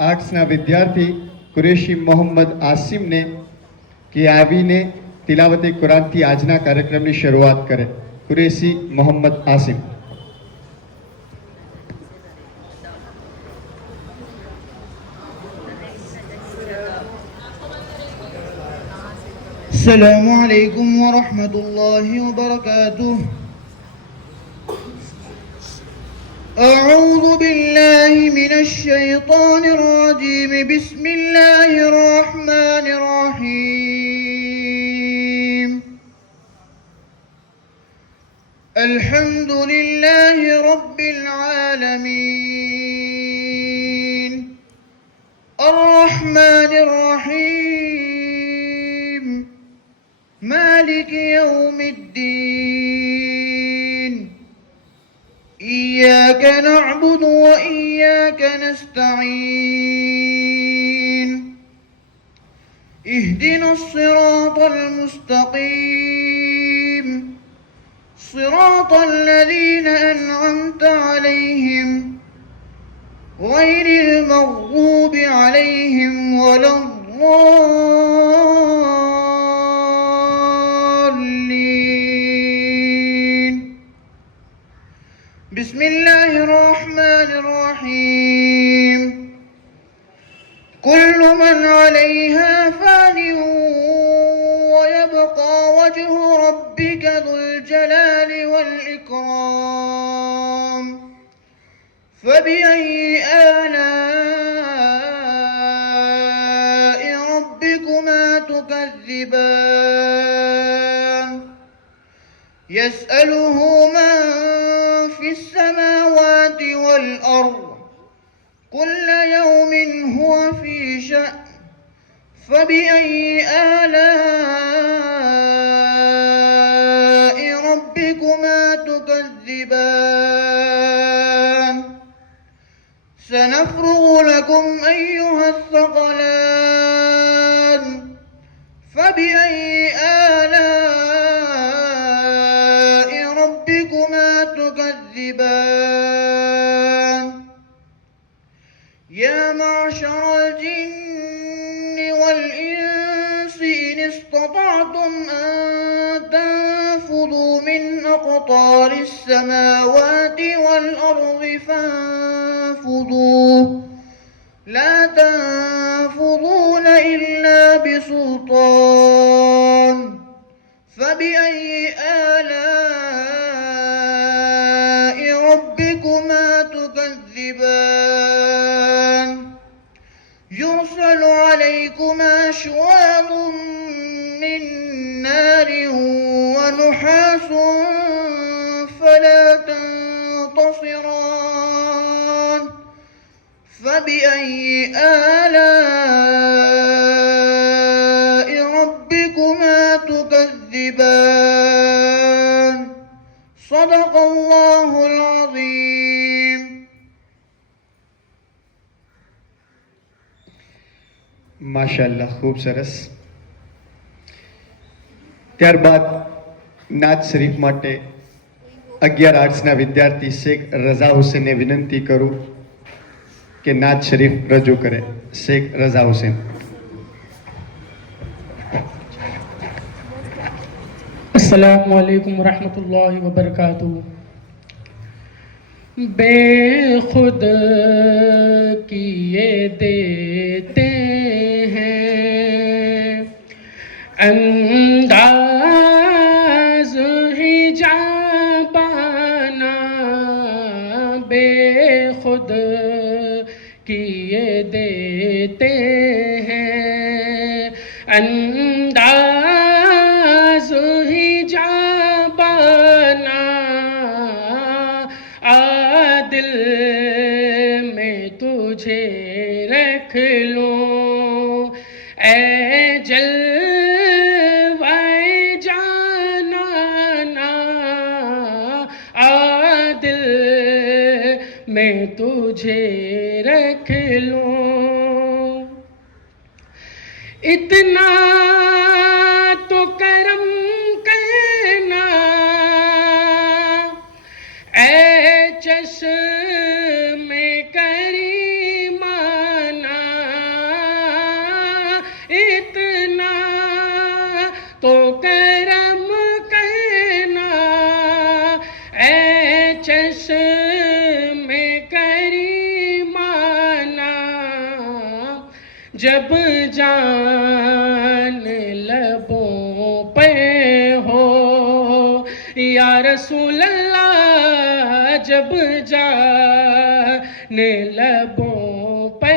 આર્ટ્સના વિદ્યાર્થી કુરેશી મોહમ્મદ આસિમને કે આવીને તિલાવતે કુરાનથી આજના કાર્યક્રમની શરૂઆત કરે. કુરેશી મોહમ્મદ આસિમ. السلام عليكم ورحمة الله وبركاته. أعوذ بالله من الشيطان الرجيم. بسم الله الرحمن الرحيم. الحمد لله رب العالمين الرحمن الرحيم مالك يوم الدين. إياك نعبد وإياك نستعين. اهدنا الصراط المستقيم صراط الذين أنعمت عليهم غير المغضوب عليهم ولا الضالين. بسم الله الرحمن الرحيم. كل من عليها فان ويبقى وجه ربك ذو الجلال والإكرام. فبأي آلاء ربكما تكذبان؟ يسأله من في السماوات والأرض كل يوم هو في شأن. فبأي آلاء ربكما تكذبان؟ سنفرغ لكم أيها الثقلان. فبأي آلاء ربكما تكذبان؟ يا معشر الجن والإنس إن استطعتم أن تنفذوا من أقطار السماوات والأرض فانفذوا لا تنفذون إلا بسلطان. فبأي آلاء ربكما تكذبان؟ يرسل عليكما شواظ من نار ونحاس فلا تنتصران. فبأي آلاء ربكما تكذبان؟ صدق الله العظيم. માશાલ્લાહ, ખૂબ સરસ. ત્યારબાદ નાત શરીફ માટે 11 આર્ટ્સના વિદ્યાર્થી શેખ રઝા હુસેનને વિનંતી કરું કે નાત શરીફ રજૂ કરે. શેખ રઝા હુસેન. अस्सलामुअलैकुम रहमतुल्लाहि व बरकातुहू। बेखुद किए देते हैं अंदाज ही जाबाना, बेखुद किए देते हैं अंदाज ही जाबाना। दिल में तुझे रख लूं ए जलवाए जानाना, दिल में तुझे रख लूं। इतना तो करम करना ए चश्मे करीमाना, या रसूल अल्लाह जब जाने लबों पे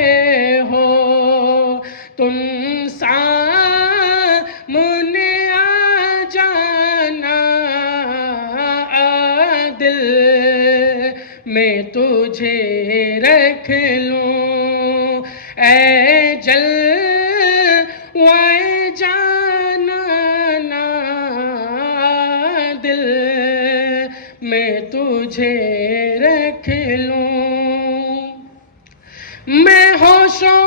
हो तुम सामने आ जाना दिल में तुझे रख लूं ऐ जल वाए जाना ना दिल में तुझे रख लूं मैं होशों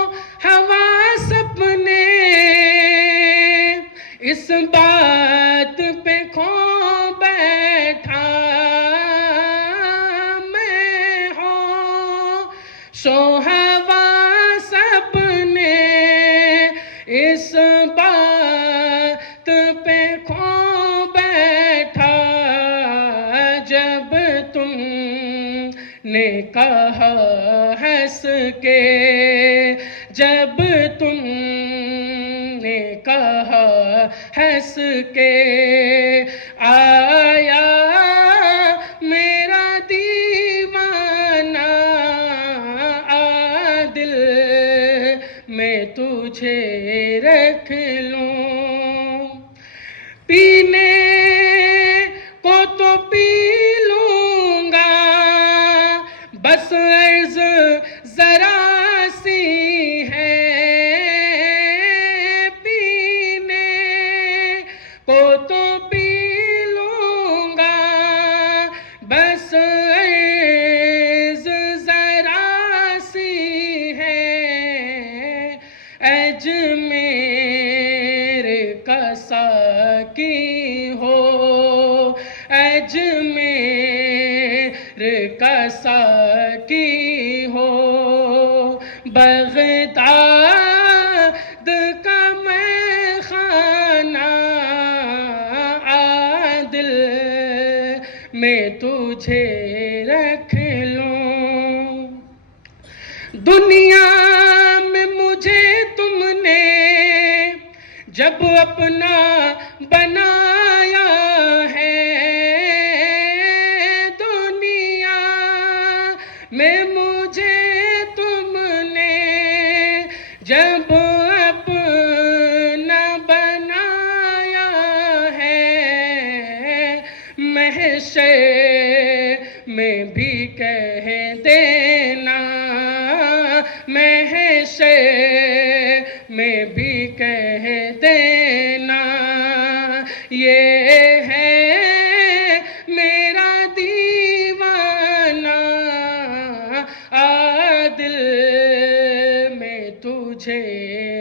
हवास अपने इस बात पे खो बैठा मैं होशों हवास अपने इस बात पे खो बैठा जब तुमने कहा हंस के जब तुमने कहा हंस के आया मेरा दीवाना दिल मैं तुझे रख लूं पीने को तो पी लूंगा बस अर्ज जरा सी है पीने को तो पी लूंगा बस अर्ज जरा सी है अजमेर का साकी हो अजमेर का साकी हो बगदाद का मैं खाना दिल में तुझे रख लूं दुनिया में मुझे तुमने जब अपना बनाया है दुनिया में मुझे तुमने जब अपना बनाया है महशर में भी कह देना महशर में भी कह देना ये है मेरा दीवाना दिल में तुझे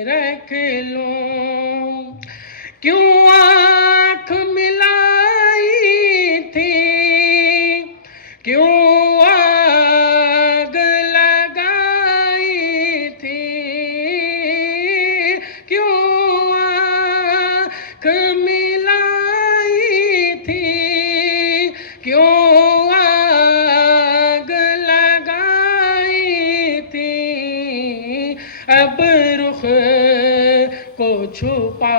रख लूं क्यों आँख मिलाई थी क्यों आग लगाई थी क्यों आँख मिलाई थी क्यों आग लगाई थी अब रुख को छुपा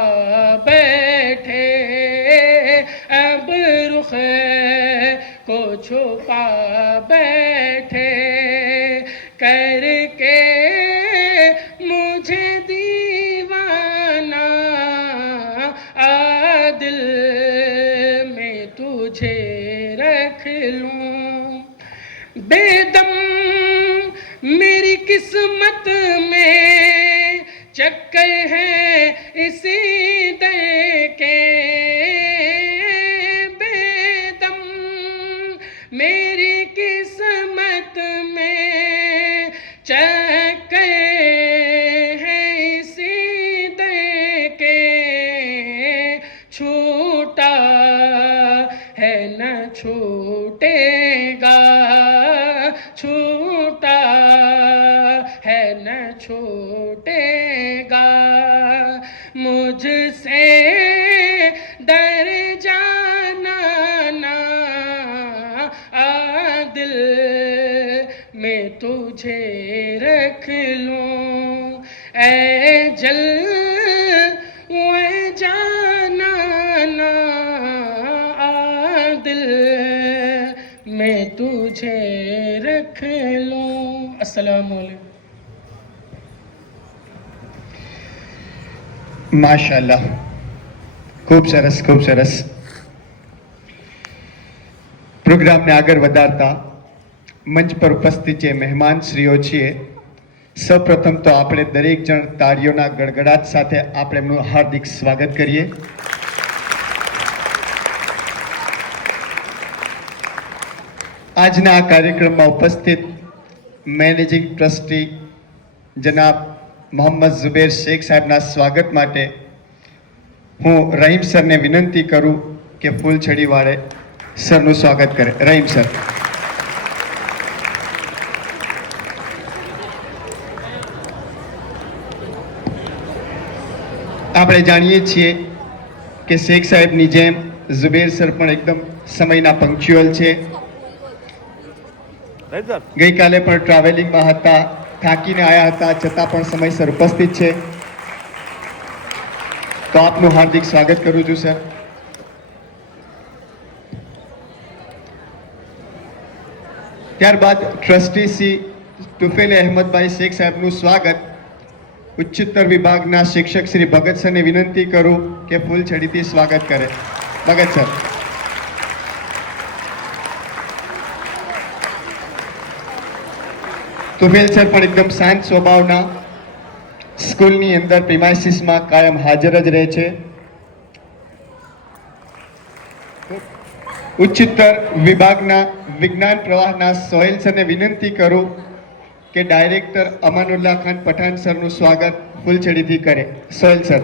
बैठे अब रुख को छुपा बैठे करके मुझे दीवाना दिल में तुझे रख लूं बेदम मेरी किस्मत में चक्कर है इसी दर के बेदम मेरी किस्मत में चक्कर है इसी दर के छूटा है न छूटेगा छूटा है न छूटेगा मुझसे डर जाना ना दिल में तुझे रख लूं ऐ जल वो जाना ना दिल मैं तुझे रख लूं। अस्सलाम वालेकुम। માશાલ્લાહ, ખૂબ સરસ, ખૂબ સરસ. પ્રોગ્રામને આગળ વધારતા મંચ પર ઉપસ્થિત જે મહેમાનશ્રીઓ છીએ, સૌપ્રથમ તો આપણે દરેક જણ તાળીઓના ગડગડાટ સાથે આપણે એમનું હાર્દિક સ્વાગત કરીએ. આજના આ કાર્યક્રમમાં ઉપસ્થિત મેનેજિંગ ટ્રસ્ટી જનાબ મોહમ્મદ ઝુબેર શેખ સાહેબના સ્વાગત માટે હું રહીમ સરને વિનંતી કરું કે ફૂલછડી વાળે સરનું સ્વાગત કરે. રહીમ સર. આપણે જાણીએ છીએ કે શેખ સાહેબની જેમ ઝુબેર સર પણ એકદમ સમયના પંક્ચ્યુઅલ છે. ગઈકાલે પણ ટ્રાવેલિંગમાં હતા, થાકીને આવ્યા હતા, છતાં પણ સમયસર ઉપસ્થિત છે. તો આપનું હાર્દિક સ્વાગત કરું છું સર. ત્યારબાદ ટ્રસ્ટી શ્રી તુફેલ અહેમદભાઈ શેખ સાહેબનું સ્વાગત. ઉચ્ચતર વિભાગના શિક્ષક શ્રી ભગત સરને વિનંતી કરું કે ફૂલછડીથી સ્વાગત કરે. ભગત સર. તુફેલ સર પણ એકદમ શાંત સ્વભાવના, સ્કૂલની અંદર પ્રિમાઇસીસમાં કાયમ હાજર જ રહે છે. ઉચ્ચતર વિભાગના વિજ્ઞાન પ્રવાહના સોહેલ સરને વિનંતી કરું કે ડાયરેક્ટર અમાનુલ્લાહ ખાન પઠાણ સરનું સ્વાગત ફૂલછડીથી કરે. સોહેલ સર.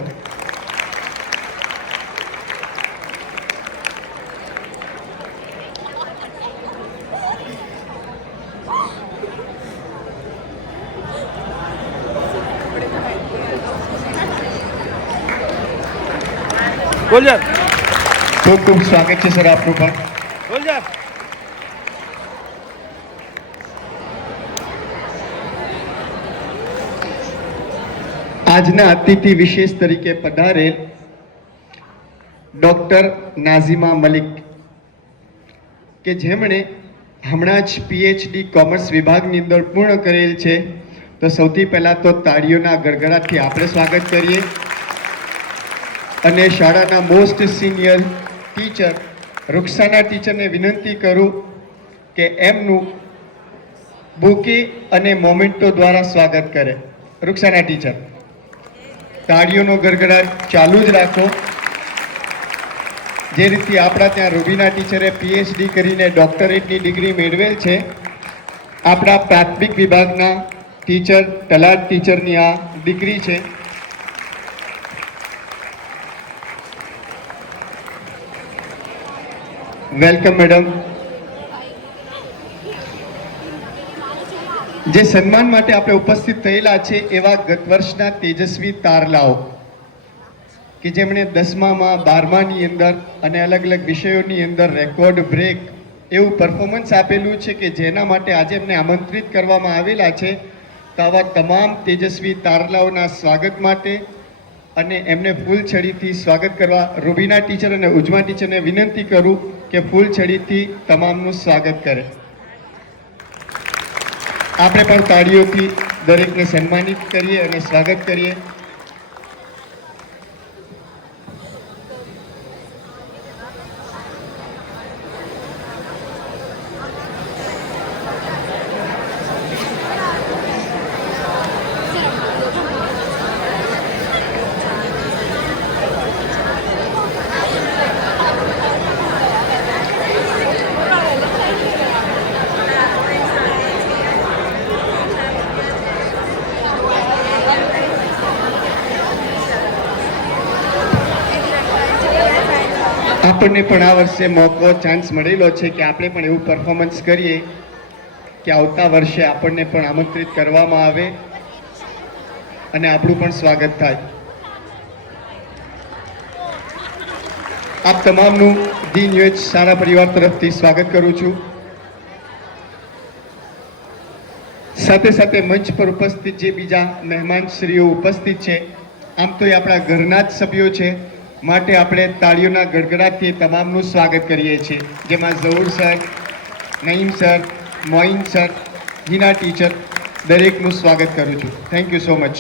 ખૂબ ખૂબ સ્વાગત છે સર આપનું પણ. આજના અતિથિ વિશેષ તરીકે પધારેલ ડોક્ટર નાઝીમા મલિક કે જેમણે હમણાં જ પીએચડી કોમર્સ વિભાગની અંદર પૂર્ણ કરેલ છે, તો સૌથી પહેલાં તો તાળીઓના ગડગડાટથી આપણે સ્વાગત કરીએ. અને શાળાના મોસ્ટ સિનિયર ટીચર રૂક્ષાના ટીચરને વિનંતી કરું કે એમનું બુકે અને મોમેન્ટો દ્વારા સ્વાગત કરે. રૂક્ષાના ટીચર. તાળીઓનો ગડગડાટ ચાલુ જ રાખો. જે રીતે આપણા ત્યાં રૂબીના ટીચરે પીએચડી કરીને ડોક્ટરેટની ડિગ્રી મેળવેલ છે, આપણા પ્રાથમિક વિભાગના ટીચર તલાટ ટીચરની આ ડિગ્રી છે. Welcome madam. જે સન્માન માટે આપણે ઉપસ્થિત થયેલા છે એવા ગત વર્ષના તેજસ્વી તારલાઓ કે જેમણે 10મા 12માની અંદર અને અલગ અલગ વિષયોની અંદર રેકોર્ડ બ્રેક એવું પરફોર્મન્સ આપેલું છે કે જેના માટે આજે એમને આમંત્રિત કરવામાં આવેલા છે. તો આવા તમામ તેજસ્વી તારલાઓના સ્વાગત માટે અને એમને ફૂલછડીથી સ્વાગત કરવા રૂબીના ટીચર અને ઉજ્મા ટીચરને વિનંતી કરું કે ફૂલછડીથી તમામનું સ્વાગત કરે. આપણે પણ તાળીઓથી દરેકને સન્માનિત કરીએ અને સ્વાગત કરીએ. આપણને પણ આ વર્ષે મોકો ચાન્સ મળેલો છે કે આપણે પણ એવું પરફોર્મન્સ કરીએ કે આવતા વર્ષે આપણને પણ આમંત્રિત કરવામાં આવે અને આપણું પણ સ્વાગત થાય. આપ તમામનું ધી ન્યૂઝ સારા પરિવાર તરફથી સ્વાગત કરું છું. સાથે સાથે મંચ પર ઉપસ્થિત જે બીજા મહેમાનશ્રીઓ ઉપસ્થિત છે, આમ તો એ આપણા ઘરના જ સભ્યો છે માટે આપણે તાળીઓના ગડગડાટથી તમામનું સ્વાગત કરીએ છીએ, જેમાં Zahoor sir, Naeem sir, Moin sir, Hina teacher દરેકનું સ્વાગત કરું છું. Thank you so much.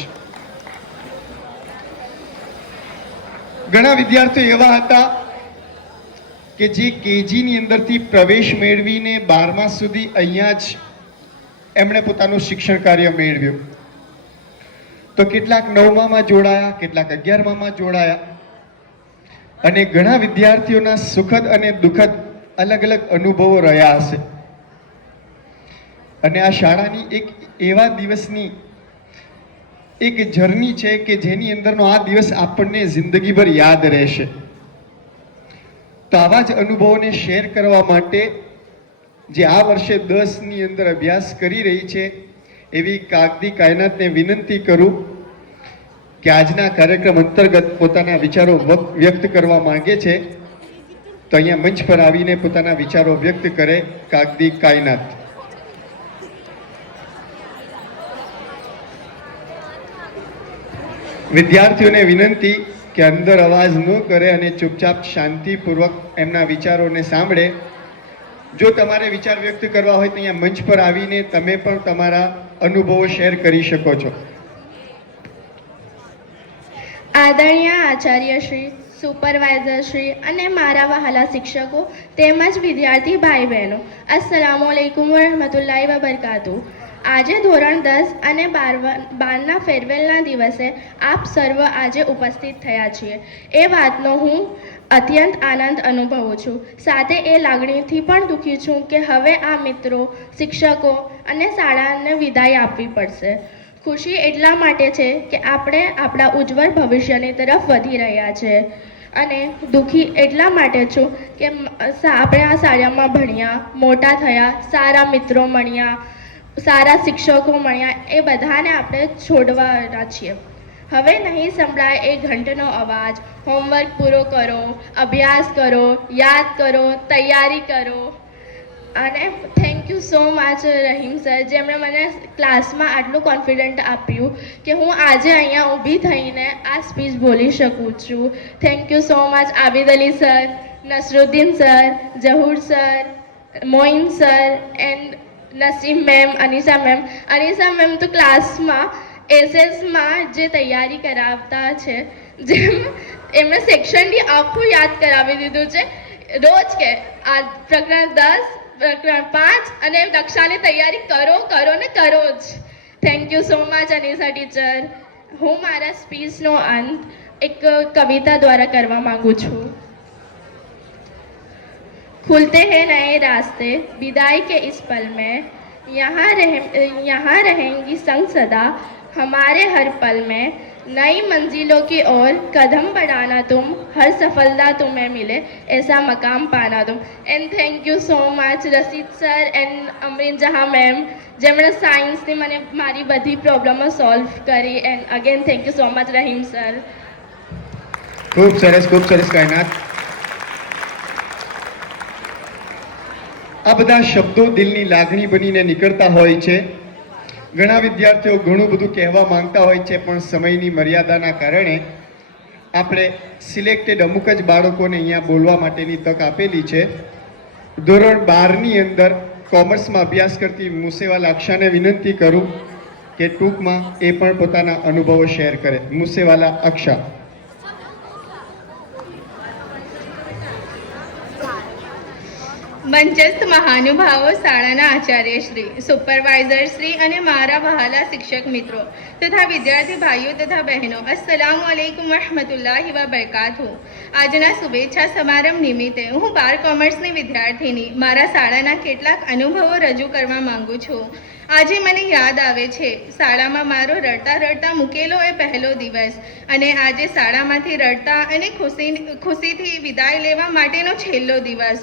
ઘણા વિદ્યાર્થીઓ એવા હતા કે જે કેજીની અંદરથી પ્રવેશ મેળવીને 12મા સુધી અહીંયા જ એમણે પોતાનું શિક્ષણ કાર્ય મેળવ્યું. તો કેટલાક 9મામાં જોડાયા, કેટલાક 11મામાં જોડાયા, અને ઘણા વિદ્યાર્થીઓના સુખદ અને દુઃખદ અલગ અલગ અનુભવો રહ્યા હશે. અને આ શાળાની એક એવા દિવસની એક જર્ની છે કે જેની અંદરનો આ દિવસ આપણને જિંદગીભર યાદ રહેશે. તો આવા જ અનુભવોને શેર કરવા માટે જે આ વર્ષે 10ની અંદર અભ્યાસ કરી રહી છે એવી કાગદી કાયનાતને વિનંતી કરું કે આજના કાર્યક્રમ અંતર્ગત પોતાના વિચારો વ્યક્ત કરવા માંગે છે, તો અહીંયા મંચ પર આવીને પોતાના વિચારો વ્યક્ત કરે કાગદી કાયનાત. વિદ્યાર્થીઓને વિનંતી કે અંદર અવાજ ન કરે અને ચૂપચાપ શાંતિપૂર્વક એમના વિચારોને સાંભળે. જો તમારે વિચાર વ્યક્ત કરવા હોય તો અહીંયા મંચ પર આવીને તમે પણ તમારા અનુભવો શેર કરી શકો છો. આદરણીય આચાર્યશ્રી, સુપરવાઇઝરશ્રી અને મારા વહાલા શિક્ષકો તેમજ વિદ્યાર્થી ભાઈ બહેનો, અસ્સલામુ અલૈકુમ વરહમતુલ્લાહિ વબરકાતુહ. આજે ધોરણ 10 અને 12ના ફેરવેલના દિવસે આપ સર્વ આજે ઉપસ્થિત થયા છીએ એ વાતનો હું અત્યંત આનંદ અનુભવું છું. સાથે એ લાગણીથી પણ દુઃખી છું કે હવે આ મિત્રો, શિક્ષકો અને શાળાને વિદાય આપવી પડશે. ખુશી એટલા માટે છે કે આપણે આપણા ઉજ્જવળ ભવિષ્યની તરફ વધી રહ્યા છે, અને દુઃખી એટલા માટે છું કે આપણે આ શાળામાં ભણ્યા, મોટા થયા, સારા મિત્રો મળ્યા, સારા શિક્ષકો મળ્યા, એ બધાને આપણે છોડવાના છીએ. હવે નહીં સંભળાય એ ઘંટનો અવાજ. હોમવર્ક પૂરો કરો, અભ્યાસ કરો, યાદ કરો, તૈયારી કરો. અને thank you so much Rahim sir, જેમણે મને ક્લાસમાં આટલું કોન્ફિડન્ટ આપ્યું કે હું આજે અહીંયા ઊભી થઈને આ સ્પીચ બોલી શકું છું. Thank you so much Abid Ali sir, Nasruddin sir, Zahoor sir, Moin sir and Naseem ma'am, Anisa ma'am. Anisa ma'am તો ક્લાસમાં એસએસમાં જે તૈયારી કરાવતા છે, જેમ એમણે સેક્શનની આખું યાદ કરાવી દીધું છે. રોજ કે આ પ્રકરણ 10, પ્રકરણ 5 અને કક્ષાની તૈયારી કરો કરો ને કરો જ. Thank you so much Anisa teacher. હું મારા સ્પીચનો અંત એક કવિતા દ્વારા કરવા માંગુ છું. खुलते हैं नए रास्ते विदाई के इस पल में, यहाँ रहेंगी संग सदा हमारे हर पल में. नई मंजिलों की ओर कदम बढ़ाना तुम, हर सफलता तुम्हें मिले ऐसा मकाम पाना तुम. And thank you so much Rashid sir and Amreen Jahan ma'am, જેમણે સાયન્સની મને મારી બધી પ્રોબ્લેમો સોલ્વ કરી. And again thank you so much Rahim sir. ખૂબ સરસ કાયનાત. આ બધા શબ્દો દિલની લાગણી બનીને નીકળતા હોય છે. ઘણા વિદ્યાર્થીઓ ઘણું બધું કહેવા માંગતા હોય છે, પણ સમયની મર્યાદાના કારણે આપણે સિલેક્ટેડ અમુક જ બાળકોને અહીંયા બોલવા માટેની તક આપેલી છે. ધોરણ 12ની અંદર કોમર્સમાં અભ્યાસ કરતી મુસેવાલા અક્ષાને વિનંતી કરું કે ટૂંકમાં એ પણ પોતાના અનુભવો શેર કરે. મુસેવાલા અક્ષા. મંચસ્થ મહાનુભાવો, શાળાના આચાર્યશ્રી, સુપરવાઇઝરશ્રી અને મારા વહાલા શિક્ષક મિત્રો તથા વિદ્યાર્થી ભાઈઓ તથા બહેનો, અસ્સલામુ અલૈકુમ વરહમતુલ્લાહિ વબરકાતુહ. આજના શુભેચ્છા સમારંભ નિમિત્તે હું 12 કોમર્સની વિદ્યાર્થીની મારા શાળાના કેટલાક અનુભવો રજૂ કરવા માંગુ છું. આજે મને યાદ આવે છે શાળામાં મારો રડતા રડતા મૂકેલો એ પહેલો દિવસ, અને આજે શાળામાંથી રડતા અને ખુશીથી વિદાય લેવા માટેનો છેલ્લો દિવસ.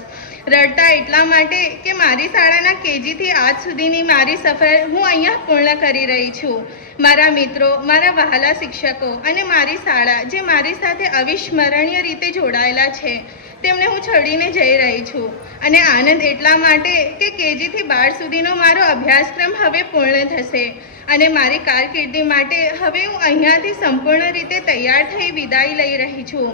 રડતા એટલા માટે કે મારી શાળાના કેજીથી આજ સુધીની મારી સફર હું અહીંયા પૂર્ણ કરી રહી છું. મારા મિત્રો, મારા વહાલા શિક્ષકો અને મારી શાળા જે મારી સાથે અવિસ્મરણીય રીતે જોડાયેલા છે, તેમને હું છોડીને જઈ રહી છું. અને આનંદ એટલા માટે કે કેજીથી 12 સુધીનો મારો અભ્યાસક્રમ હવે પૂર્ણ થશે. અને મારી કારકિર્દી માટે હવે હું અહીંયાથી સંપૂર્ણ રીતે તૈયાર થઈ વિદાય લઈ રહી છું,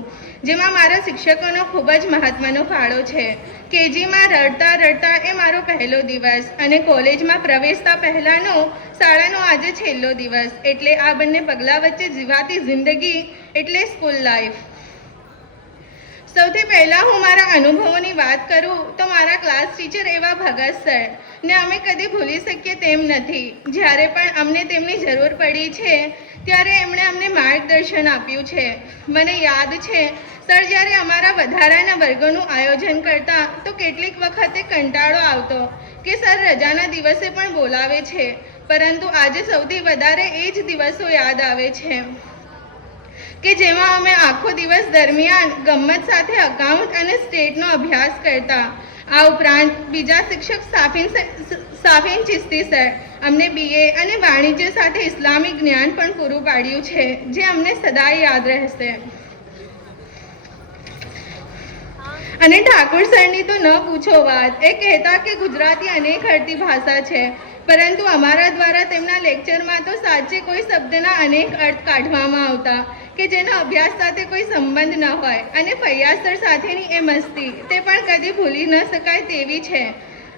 જેમાં મારા શિક્ષકોનો ખૂબ જ મહત્ત્વનો ફાળો છે. કેજીમાં રડતા રડતા એ મારો પહેલો દિવસ અને કોલેજમાં પ્રવેશતા પહેલાંનો શાળાનો આજે છેલ્લો દિવસ. એટલે આ બંને પગલાં વચ્ચે જીવાતી જિંદગી એટલે સ્કૂલ લાઈફ. સૌથી પહેલાં હું મારા અનુભવોની વાત કરું તો મારા ક્લાસ ટીચર એવા ભગત સર ને અમે કદી ભૂલી શકીએ તેમ નથી. જ્યારે પણ અમને તેમની જરૂર પડી છે ત્યારે એમણે અમને માર્ગદર્શન આપ્યું છે. મને યાદ છે સર જ્યારે અમારા વધારાના વર્ગોનું આયોજન કરતા તો કેટલીક વખતે કંટાળો આવતો કે સર રજાના દિવસે પણ બોલાવે છે, પરંતુ આજે સૌથી વધારે એ જ દિવસો યાદ આવે છે કે જેમાં અમે આખો દિવસ દરમિયાન ગમ્મત સાથે અકાઉન્ટ અને સ્ટેટનો અભ્યાસ કરતા. આ ઉપરાંત બીજા શિક્ષક સાફીન ચિસ્તી સર અમને BA અને વાણિજ્ય સાથે ઇસ્લામિક જ્ઞાન પણ પૂરું પાડ્યું છે, જે અમને સદાય યાદ રહેશે. અને ઠાકોર સરની તો ન પૂછો વાત. એ કહેતા કે ગુજરાતી અનેક હરતી ભાષા છે, પરંતુ અમારા દ્વારા તેમના લેક્ચરમાં તો સાચે કોઈ શબ્દના અનેક અર્થ કાઢવામાં આવતા કે જેના અભ્યાસ સાથે કોઈ સંબંધ ન હોય. અને ફૈયાઝ સર સાથેની એ મસ્તી તે પણ કદી ભૂલી ન શકાય તેવી છે.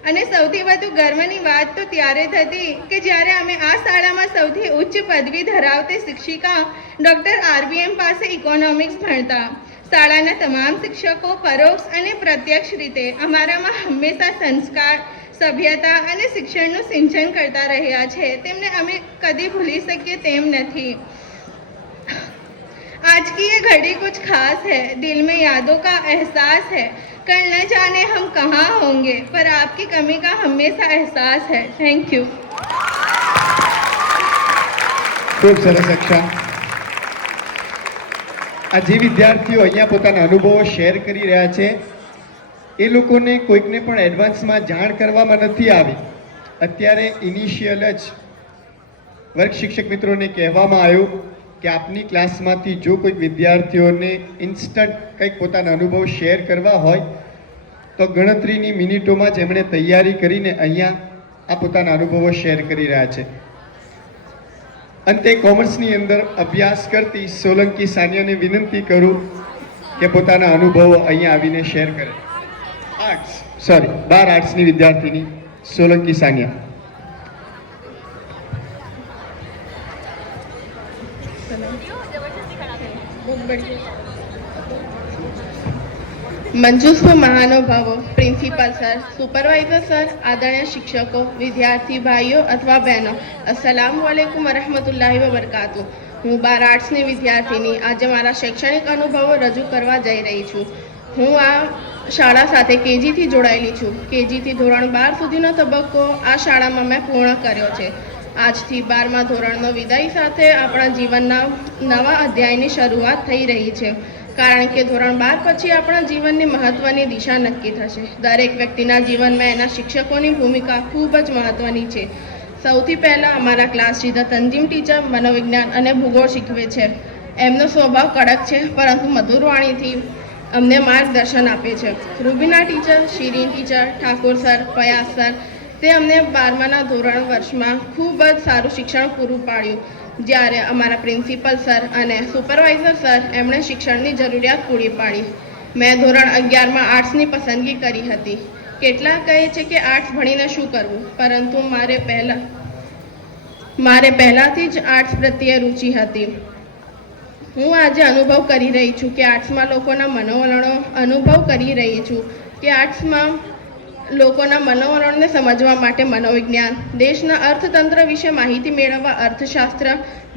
અને સૌથી વધુ ગર્વની વાત તો ત્યારે થતી કે જ્યારે અમે આ શાળામાં સૌથી ઉચ્ચ પદવી ધરાવતી શિક્ષિકા ડૉક્ટર RBM પાસે ઇકોનોમિક્સ ભણતા. શાળાના તમામ શિક્ષકો પરોક્ષ અને પ્રત્યક્ષ રીતે અમારામાં હંમેશા સંસ્કાર, સભ્યતા અને શિક્ષણનું સિંચન કરતા રહ્યા છે. તેમને અમે કદી ભૂલી શકીએ તેમ નથી. आज की ये घड़ी कुछ खास है, दिल में यादों का एहसास है, कल न जाने हम कहाँ होंगे, पर आपकी कमी का हमेशा एहसास है. Thank you. ખૂબ સરસ અક્ષા. આ જે વિદ્યાર્થીઓ અહીંયા પોતાના અનુભવો શેર કરી રહ્યા છે એ લોકોને કોઈકને પણ એડવાન્સમાં જાણ કરવામાં નથી આવી. અત્યારે ઇનિશિયલ જ વર્ગ શિક્ષક મિત્રોને કહેવામાં આવ્યું કે આપની ક્લાસમાંથી જો કોઈક વિદ્યાર્થીઓને ઇન્સ્ટન્ટ કંઈક પોતાના અનુભવ શેર કરવા હોય તો ગણતરીની મિનિટોમાં જ એમણે તૈયારી કરીને અહીંયા આ પોતાના અનુભવો શેર કરી રહ્યા છે. અંતે કોમર્સની અંદર અભ્યાસ કરતી સોલંકી સાનિયાને વિનંતી કરું કે પોતાના અનુભવો અહીંયા આવીને શેર કરે. 12 આર્ટ્સની વિદ્યાર્થીની સોલંકી સાનિયા. મંજુસ્વ મહાનુભાવો, પ્રિન્સિપાલ સર, સુપરવાઇઝર સર, આદરણીય શિક્ષકો, વિદ્યાર્થી ભાઈઓ અથવા બહેનો, અસ્સલામુ અલૈકુમ વરહમતુલ્લાહિ વબરકાતુ. હું 12 આર્ટ્સની વિદ્યાર્થીની આજે મારા શૈક્ષણિક અનુભવો રજૂ કરવા જઈ રહી છું. હું આ શાળા સાથે કેજીથી જોડાયેલી છું. કેજીથી ધોરણ 12 સુધીનો તબક્કો આ શાળામાં મેં પૂર્ણ કર્યો છે. આજથી 12મા ધોરણનો વિદાય સાથે આપણા જીવનના નવા અધ્યાયની શરૂઆત થઈ રહી છે, કારણ કે ધોરણ 12 પછી આપણા જીવનની મહત્ત્વની દિશા નક્કી થશે. દરેક વ્યક્તિના જીવનમાં એના શિક્ષકોની ભૂમિકા ખૂબ જ મહત્ત્વની છે. સૌથી પહેલાં અમારા ક્લાસ ટીચર તંજીમ ટીચર મનોવિજ્ઞાન અને ભૂગોળ શીખવે છે. એમનો સ્વભાવ કડક છે, પરંતુ મધુર વાણીથી અમને માર્ગદર્શન આપે છે. Rubina teacher, Shirin teacher, Thakor sir, Fayaz sir તે અમને 12માના ધોરણ વર્ષમાં ખૂબ જ સારું શિક્ષણ પૂરું પાડ્યું. જ્યારે અમારા પ્રિન્સિપલ સર અને સુપરવાઇઝર સર એમણે શિક્ષણની જરૂરિયાત પૂરી પાડી. મેં ધોરણ 11માં આર્ટ્સની પસંદગી કરી હતી. કેટલાક કહે છે કે આર્ટ્સ ભણીને શું કરવું, પરંતુ મારે પહેલાંથી જ આર્ટ્સ પ્રત્યે રુચિ હતી. હું આજે અનુભવ કરી રહી છું કે આર્ટ્સમાં લોકોના મનોવલણો અનુભવ કરી રહી છું કે આર્ટ્સમાં લોકોના મનોવલણને સમજવા માટે મનોવિજ્ઞાન, દેશના અર્થતંત્ર વિશે માહિતી મેળવવા અર્થશાસ્ત્ર,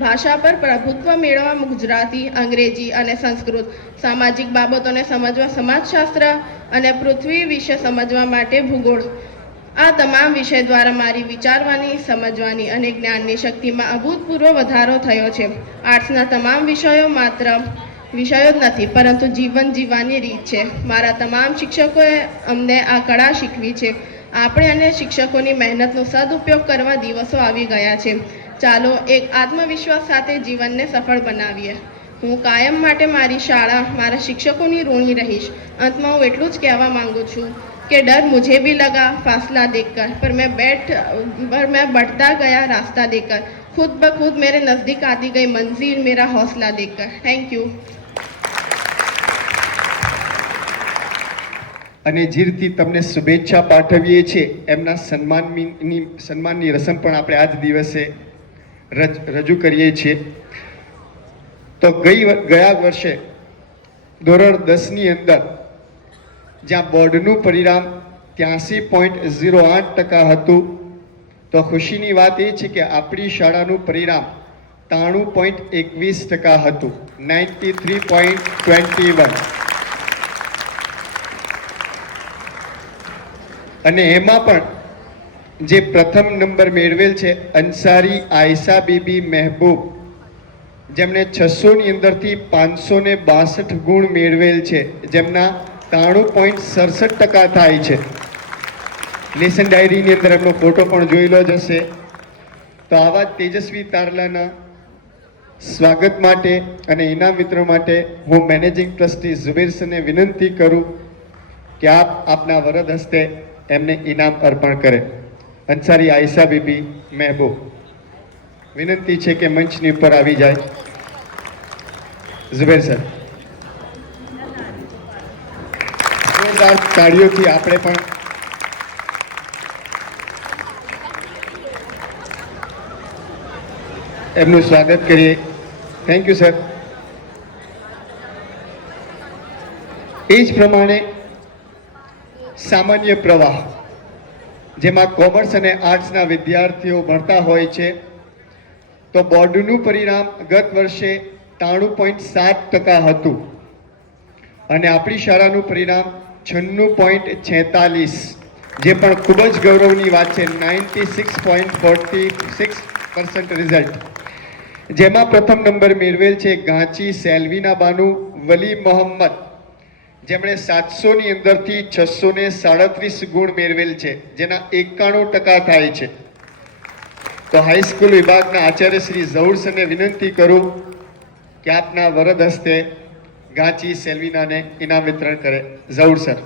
ભાષા પર પ્રભુત્વ મેળવવા ગુજરાતી, અંગ્રેજી અને સંસ્કૃત, સામાજિક બાબતોને સમજવા સમાજશાસ્ત્ર અને પૃથ્વી વિશે સમજવા માટે ભૂગોળ. આ તમામ વિષય દ્વારા મારી વિચારવાની, સમજવાની અને જ્ઞાનની શક્તિમાં અભૂતપૂર્વ વધારો થયો છે. આર્ટ્સના તમામ વિષયો માત્ર વિષયો જ નથી, પરંતુ જીવન જીવવાની રીત છે. મારા તમામ શિક્ષકોએ અમને આ કળા શીખવી છે. આપણે અને શિક્ષકોની મહેનતનો સદુપયોગ કરવા દિવસો આવી ગયા છે. ચાલો એક આત્મવિશ્વાસ સાથે જીવનને સફળ બનાવીએ. હું કાયમ માટે મારી શાળા, મારા શિક્ષકોની ઋણી રહીશ. અંતમાં હું એટલું જ કહેવા માંગુ છું कि डर मुझे भी लगा फासला देखकर, पर मैं बढ़ता गया रास्ता देखकर. खुद ब खुद मेरे नज़दीक आती गई मंजिल मेरा हौसला देखकर। Thank you. અને જે રીતે તમને શુભેચ્છા પાઠવીએ છીએ એમના સન્માનની રસમ પણ આપણે આજ દિવસે રજૂ કરીએ છીએ. તો ગયા વર્ષે ધોરણ 10ની અંદર જ્યાં બોર્ડનું પરિણામ 83.08% હતું, તો ખુશીની વાત એ છે કે આપણી શાળાનું પરિણામ 93.21% હતું, 93.21. અને એમાં પણ જે પ્રથમ નંબર મેળવેલ છે અંસારી આયશા બીબી મહેબૂબ, જેમણે 600ની અંદરથી 562 ગુણ મેળવેલ છે, જેમના 93.67% થાય છે. લેસન ડાયરીની અંદર એમનો ફોટો પણ જોયેલો જ હશે. તો આવા તેજસ્વી તારલાના સ્વાગત માટે અને ઇનામ વિતરણ માટે હું મેનેજિંગ ટ્રસ્ટી ઝુબેર સરને વિનંતી કરું કે આપના વરદ હસ્તે એમને ઇનામ અર્પણ કરે. અંસારી આયશા બીબી મહેબૂબ, વિનંતી છે કે મંચની ઉપર આવી જાય. ઝુબેર સર, જોરદાર તાળીઓથી આપણે પણ એમનું સ્વાગત કરીએ. Thank you sir. એ જ પ્રમાણે સામાન્ય પ્રવાહ, જેમાં કોમર્સ અને આર્ટ્સના વિદ્યાર્થીઓ ભણતા હોય છે, તો બોર્ડનું પરિણામ ગત વર્ષે 93.7% હતું અને આપણી શાળાનું પરિણામ 96.46, જે પણ ખૂબ જ ગૌરવની વાત છે. 96.46% રિઝલ્ટ, જેમાં પ્રથમ નંબર મેળવેલ છે ગાંચી સેલ્વીના બાનુ વલી મોહમ્મદ, જેમણે 700ની અંદરથી 637 ગુણ મેળવેલ છે, જેના 91% થાય છે. તો હાઈસ્કૂલ વિભાગના આચાર્ય શ્રી ઝહુર સરને વિનંતી કરું કે આપના વરદ હસ્તે ગાંચી સેલ્વીનાને ઇનામ વિતરણ કરે. ઝહુર સર.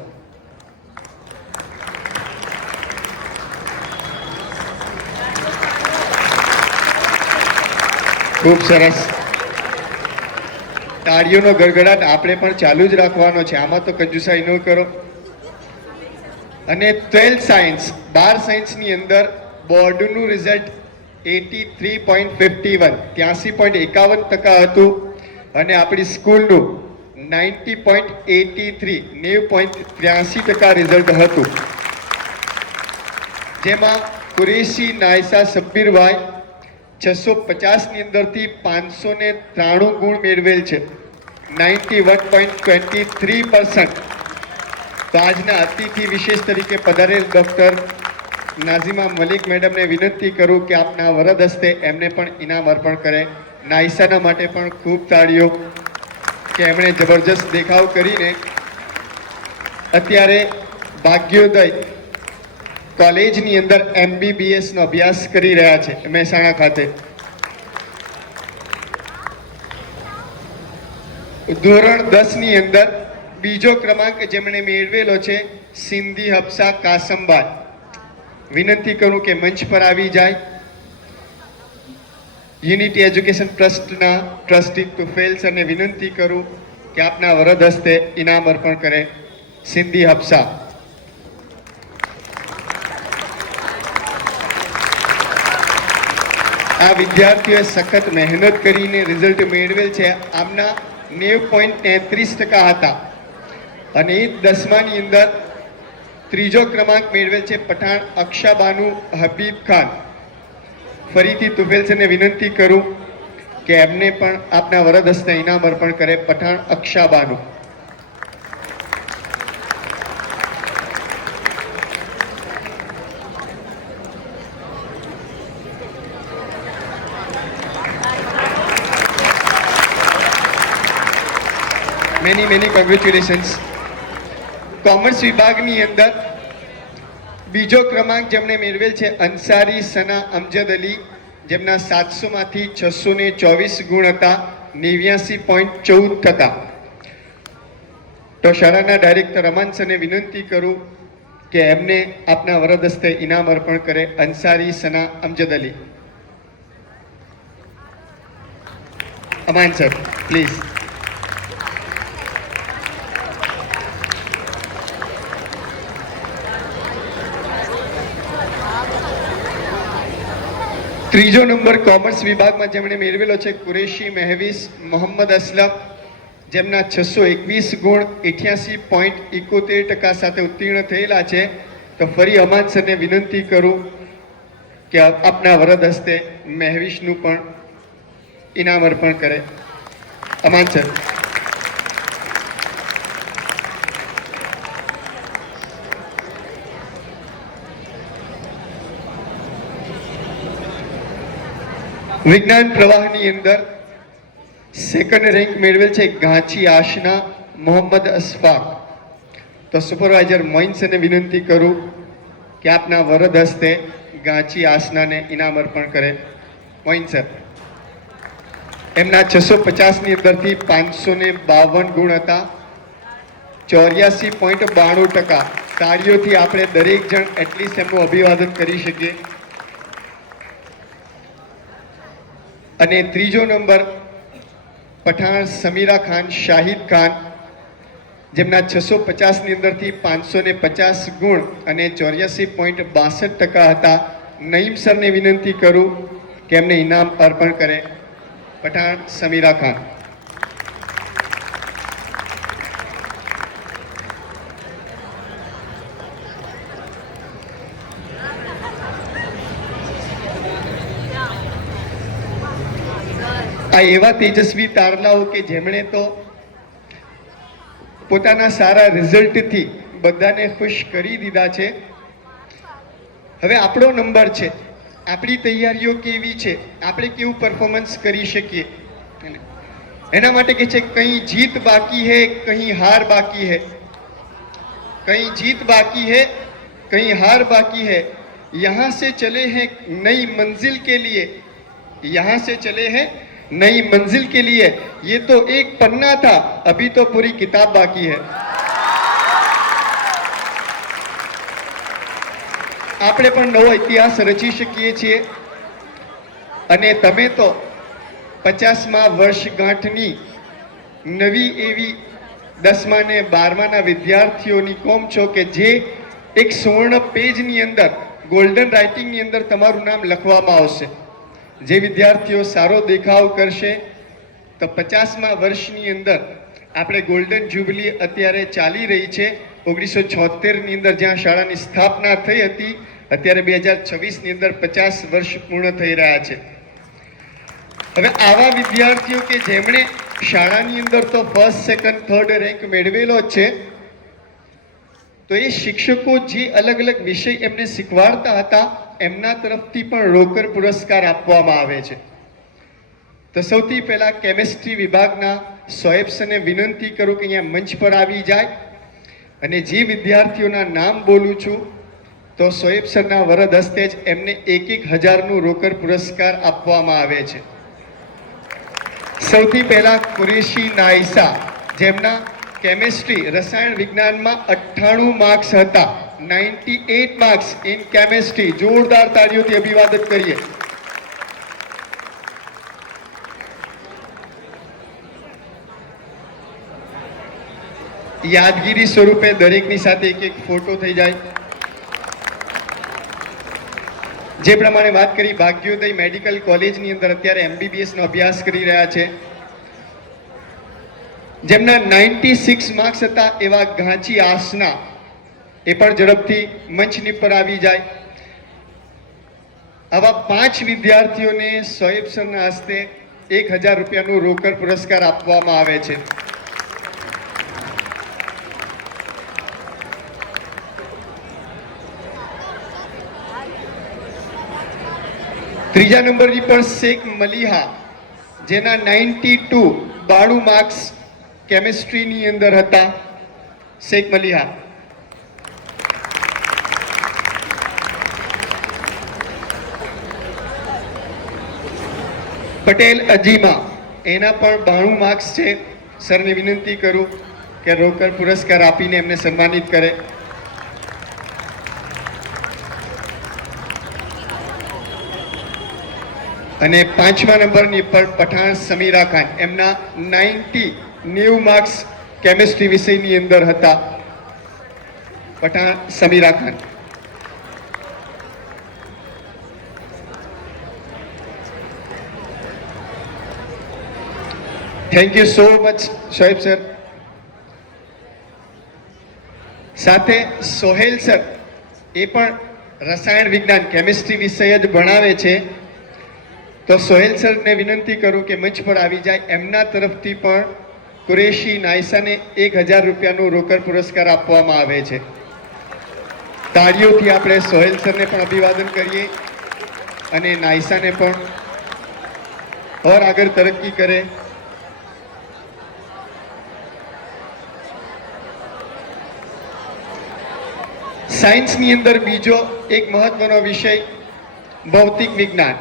ખૂબ સરસ. તાળીઓનો ગડગડાટ આપણે પણ ચાલુ જ રાખવાનો છે, આમાં તો કંજુસાઈ ન કરો. અને 12th સાયન્સ, 12 સાયન્સની અંદર બોર્ડનું રિઝલ્ટ 83.51, 83.51% હતું અને આપણી સ્કૂલનું 90.83, 90.83% રિઝલ્ટ હતું, જેમાં કુરેશી નાયસા સબ્બીરભાઈ 650ની અંદરથી 593 ગુણ મેળવેલ છે, 91.23%. તો આજના અતિથિ વિશેષ તરીકે પધારેલ ડૉક્ટર નાઝીમા મલિક મેડમને વિનંતી કરું કે આપના વરદ હસ્તે એમને પણ ઇનામ અર્પણ કરે. નાયસાના માટે પણ ખૂબ તાળીઓ કે એમણે જબરજસ્ત દેખાવ કરીને અત્યારે ભાગ્યોદય કોલેજની અંદર MBBSનો અભ્યાસ કરી રહ્યા છે મહેસાણા ખાતે. ધોરણ 10ની અંદર બીજો ક્રમાંક જેમણે મેળવેલો છે સિંધી હફસા કાસમબાઈ, વિનંતી કરું કે મંચ પર આવી જાય. યુનિટી એજ્યુકેશન ટ્રસ્ટના ટ્રસ્ટી તુફેલ સરને વિનંતી કરું કે આપના વરદ હસ્તે ઇનામ અર્પણ કરે. સિંધી હફસા. આ વિદ્યાર્થીઓએ સખત મહેનત કરીને રિઝલ્ટ મેળવેલ છે. આમના 90.33% હતા અને એ 10માની અંદર ત્રીજો ક્રમાંક મેળવેલ છે પઠાણ અક્ષાબાનુ હબીબ ખાન. ફરીથી તુફેલ સરને વિનંતી કરું કે એમને પણ આપના વરદ હસ્તે ઇનામ અર્પણ કરે. Pathan Akshabanu. Many congratulations. Commerce વિભાગની અંદર બીજો ક્રમાંક જેમણે મેળવેલ છે અંસારી સના અમજદ અલી, જેમના 700માંથી 624 ગુણ હતા, 89.14%. તો શાળાના ડાયરેક્ટર અમાન સરને વિનંતી કરું કે એમને આપના વરદ હસ્તે ઇનામ અર્પણ કરે. અંસારી સના અમજદ અલી. અમાન સર પ્લીઝ. ત્રીજો નંબર કોમર્સ વિભાગમાં જેમણે મેળવેલો છે કુરેશી મહેવીસ મોહમ્મદ અસલમ, જેમના 621 ગુણ 88.71% સાથે ઉત્તીર્ણ થયેલા છે. તો ફરી અમાન સરને વિનંતી કરું કે આપના વરદ હસ્તે મહેવીશનું પણ ઇનામ અર્પણ કરે. અમાન સર. વિજ્ઞાન પ્રવાહની અંદર સેકન્ડ રેન્ક મેળવેલ છે ગાંચી આશના મોહમ્મદ અશફાક. તો સુપરવાઇઝર મોઇન સરને વિનંતી કરું કે આપના વરદ હસ્તે ગાંચી આસનાને ઇનામ અર્પણ કરે. મોઇન સર. એમના 650ની અંદરથી 552 ગુણ હતા, 84.92%. તાળીઓથી આપણે દરેક જણ એટલીસ્ટ એમનું અભિવાદન કરી શકીએ. અને ત્રીજો નંબર પઠાણ સમીરા ખાન શાહિદ ખાન, જેમના 650ની અંદરથી 550 ગુણ અને 84.62% હતા. નઈમ સરને વિનંતી કરું કે એમને ઇનામ અર્પણ કરે. પઠાણ સમીરા ખાન. આ એવા તેજસ્વી તારલાઓ કે જેમણે તો પોતાના સારા રિઝલ્ટથી બધાને ખુશ કરી દીધા છે. હવે આપણો નંબર છે, આપણી તૈયારીઓ કેવી છે, આપણે કેવું પરફોર્મન્સ કરી શકીએ. એના માટે કે છે કहीं जीत बाकी है कहीं हार बाकी है, कहीं जीत बाकी है कहीं हार बाकी है, यहाँ से चले हैं नई मंजिल के लिए, यहाँ से चले हैं नई मंजिल के लिए, ये तो एक पन्ना था अभी तो पूरी किताब बाकी है. આપણે પણ નવો ઇતિહાસ રચી શકીએ છીએ. અને તમે તો 50મા વર્ષગાંઠની નવી એવી 10મા ને 12માના વિદ્યાર્થીઓની કોમ છો કે જે એક સુવર્ણ પેજની અંદર ગોલ્ડન રાઇટિંગની અંદર તમારું નામ લખવામાં આવશે. જે વિદ્યાર્થીઓ સારો દેખાવ કરશે તો 50મા વર્ષની અંદર આપણે ગોલ્ડન જ્યુબિલી અત્યારે ચાલી રહી છે. 1976ની અંદર જ્યાં શાળાની સ્થાપના થઈ હતી, અત્યારે 2026ની અંદર 50 વર્ષ પૂર્ણ થઈ રહ્યા છે. હવે આવા વિદ્યાર્થીઓ કે જેમણે શાળાની અંદર તો ફર્સ્ટ સેકન્ડ થર્ડ રેન્ક મેળવેલો છે, તો એ શિક્ષકો જે અલગ અલગ વિષય એમને શીખવાડતા હતા એમના તરફથી પણ રોકડ પુરસ્કાર આપવામાં આવે છે. તો સૌથી પહેલા કેમિસ્ટ્રી વિભાગના સોએબ સરને વિનંતી કરું કે અહીંયા મંચ પર આવી જાય. અને જે વિદ્યાર્થીઓના નામ બોલું છું તો સોએબ સરના વરદ હસ્તે જ એમને 1,000નું રોકડ પુરસ્કાર આપવામાં આવે છે. સૌથી પહેલા કુરેશી નાઈસા, જેમના કેમિસ્ટ્રી રસાયણ વિજ્ઞાનમાં 98 માર્ક્સ હતા, 98 માર્ક્સ ઇન કેમિસ્ટ્રી. જોરદાર તાળીઓથી અભિવાદન કરીએ. યાદગીરી સ્વરૂપે દરેકની સાથે એક એક ફોટો થઈ જાય. જે પ્રમાણે વાત કરી, ભાગ્યોદય મેડિકલ કોલેજની અંદર અત્યારે MBBS નો અભ્યાસ કરી રહ્યા છે, જેમના 96 માર્ક્સ હતા એવા ગાંચી આસના, એ પણ ઝડપથી મંચની પર આવી જાય. આવા 5 વિદ્યાર્થીઓને સોએબ સરના હસ્તે 1,000 રૂપિયાનું રોકડ પુરસ્કાર આપવામાં આવે છે. ત્રીજા નંબરની પણ શેખ મલીહા, જેના 92 માર્ક્સ કેમિસ્ટ્રીની અંદર હતા. શેખ મલીહા. પટેલ અજીમા, એના પણ 92 માર્ક્સ છે. સરને વિનંતી કરું કે રોકડ પુરસ્કાર આપીને એમને સન્માનિત કરે. અને 5મા નંબરની પર પઠાણ સમીરા ખાન, એમના 90 માર્ક્સ કેમિસ્ટ્રી વિષયની અંદર હતા. Pathan Samira Khan. Thank you so much Shoaib sir. સાથે સોહેલ સર, એ પણ રસાયણ વિજ્ઞાન કેમિસ્ટ્રી વિષય જ ભણાવે છે. તો સોહેલ સરને વિનંતી કરું કે મંચ પર આવી જાય. એમના તરફથી પણ કુરેશી નાયસાને 1000 રૂપિયાનો રોકડ પુરસ્કાર આપવામાં આવે છે. તાળીઓથી આપણે સોહેલ સરને પણ અભિવાદન કરીએ અને નાયસાને પણ ઓર આગળ તરક્કી કરે. સાયન્સની અંદર બીજો એક મહત્વનો વિષય ભૌતિક વિજ્ઞાન.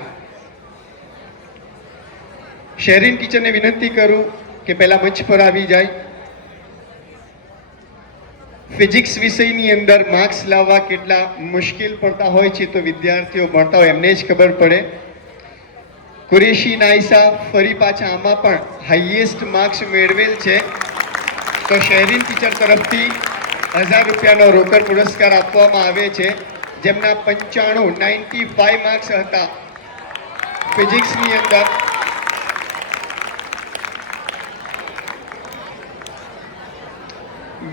શેરીન ટીચરને વિનંતી કરું કે પહેલા મંચ પર આવી જાય. ફિઝિક્સ વિષયની અંદર માર્ક્સ લાવવા કેટલા મુશ્કેલ પડતા હોય છે તો વિદ્યાર્થીઓ ભણતા હોય એમને જ ખબર પડે. કુરેશી નાયસા ફરી પાછા આમાં પણ હાઈએસ્ટ માર્ક્સ મેળવેલ છે. તો શેરીન ટીચર તરફથી 1000 રૂપિયાનો રોકડ પુરસ્કાર આપવામાં આવે છે. જેમના 95 માર્ક્સ હતા ફિઝિક્સની અંદર.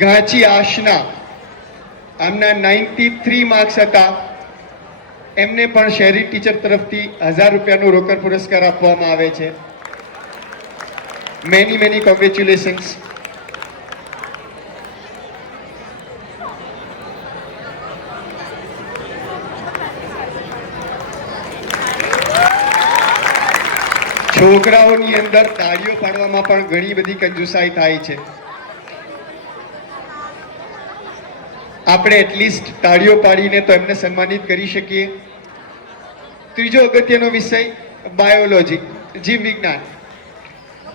ઘાંચી આશના, આમના 93 માર્ક્સ હતા. એમને પણ શહેરી ટીચર તરફથી 1000 રૂપિયાનો રોકડ પુરસ્કાર આપવામાં આવે છે. Many congratulations. છોકરાઓની અંદર તાળીઓ પાડવામાં પણ ઘણી બધી કંજુસાઈ થાય છે. આપણે એટલીસ્ટ તાળીઓ પાડીને તો એમને સન્માનિત કરી શકીએ. ત્રીજો અગત્યનો વિષય બાયોલોજી, જીવ વિજ્ઞાન.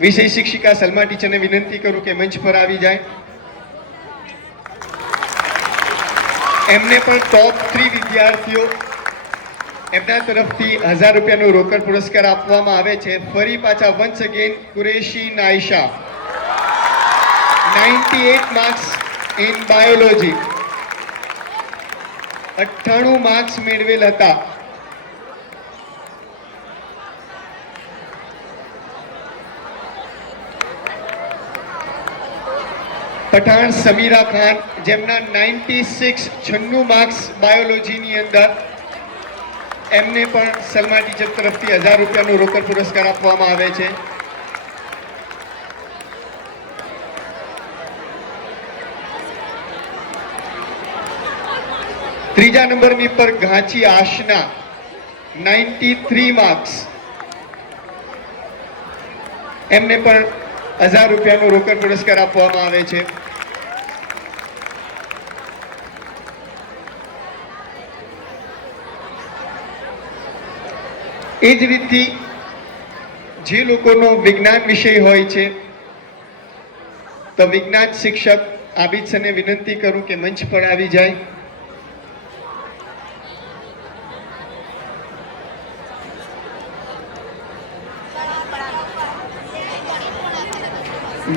વિષય શિક્ષિકા સલમા ટીચરને વિનંતી કરું કે મંચ પર આવી જાય. એમને પણ ટોપ 3 વિદ્યાર્થીઓ, એમના તરફથી 1000 રૂપિયાનો રોકડ પુરસ્કાર આપવામાં આવે છે. ફરી પાછા once again Qureshi Naisha, 98 marks in biology, 98 marks મેળવેલ હતા. પઠાણ સમીરા ખાન, જેમના 96 માર્ક્સ બાયોલોજીની અંદર, એમને પણ સલમા ટીચર તરફથી 1000 રૂપિયાનો રોકડ પુરસ્કાર આપવામાં આવે છે. ત્રીજા નંબરની પર ઘાંચી આશના, 93 માર્ક્સ, એમને પણ 1000 રૂપિયાનો રોકડ પુરસ્કાર આપવામાં આવે છે. એ જ રીતથી જે લોકોનો વિજ્ઞાન વિષય હોય છે તો વિજ્ઞાન શિક્ષક આબિદ સરને વિનંતી કરું કે મંચ પર આવી જાય.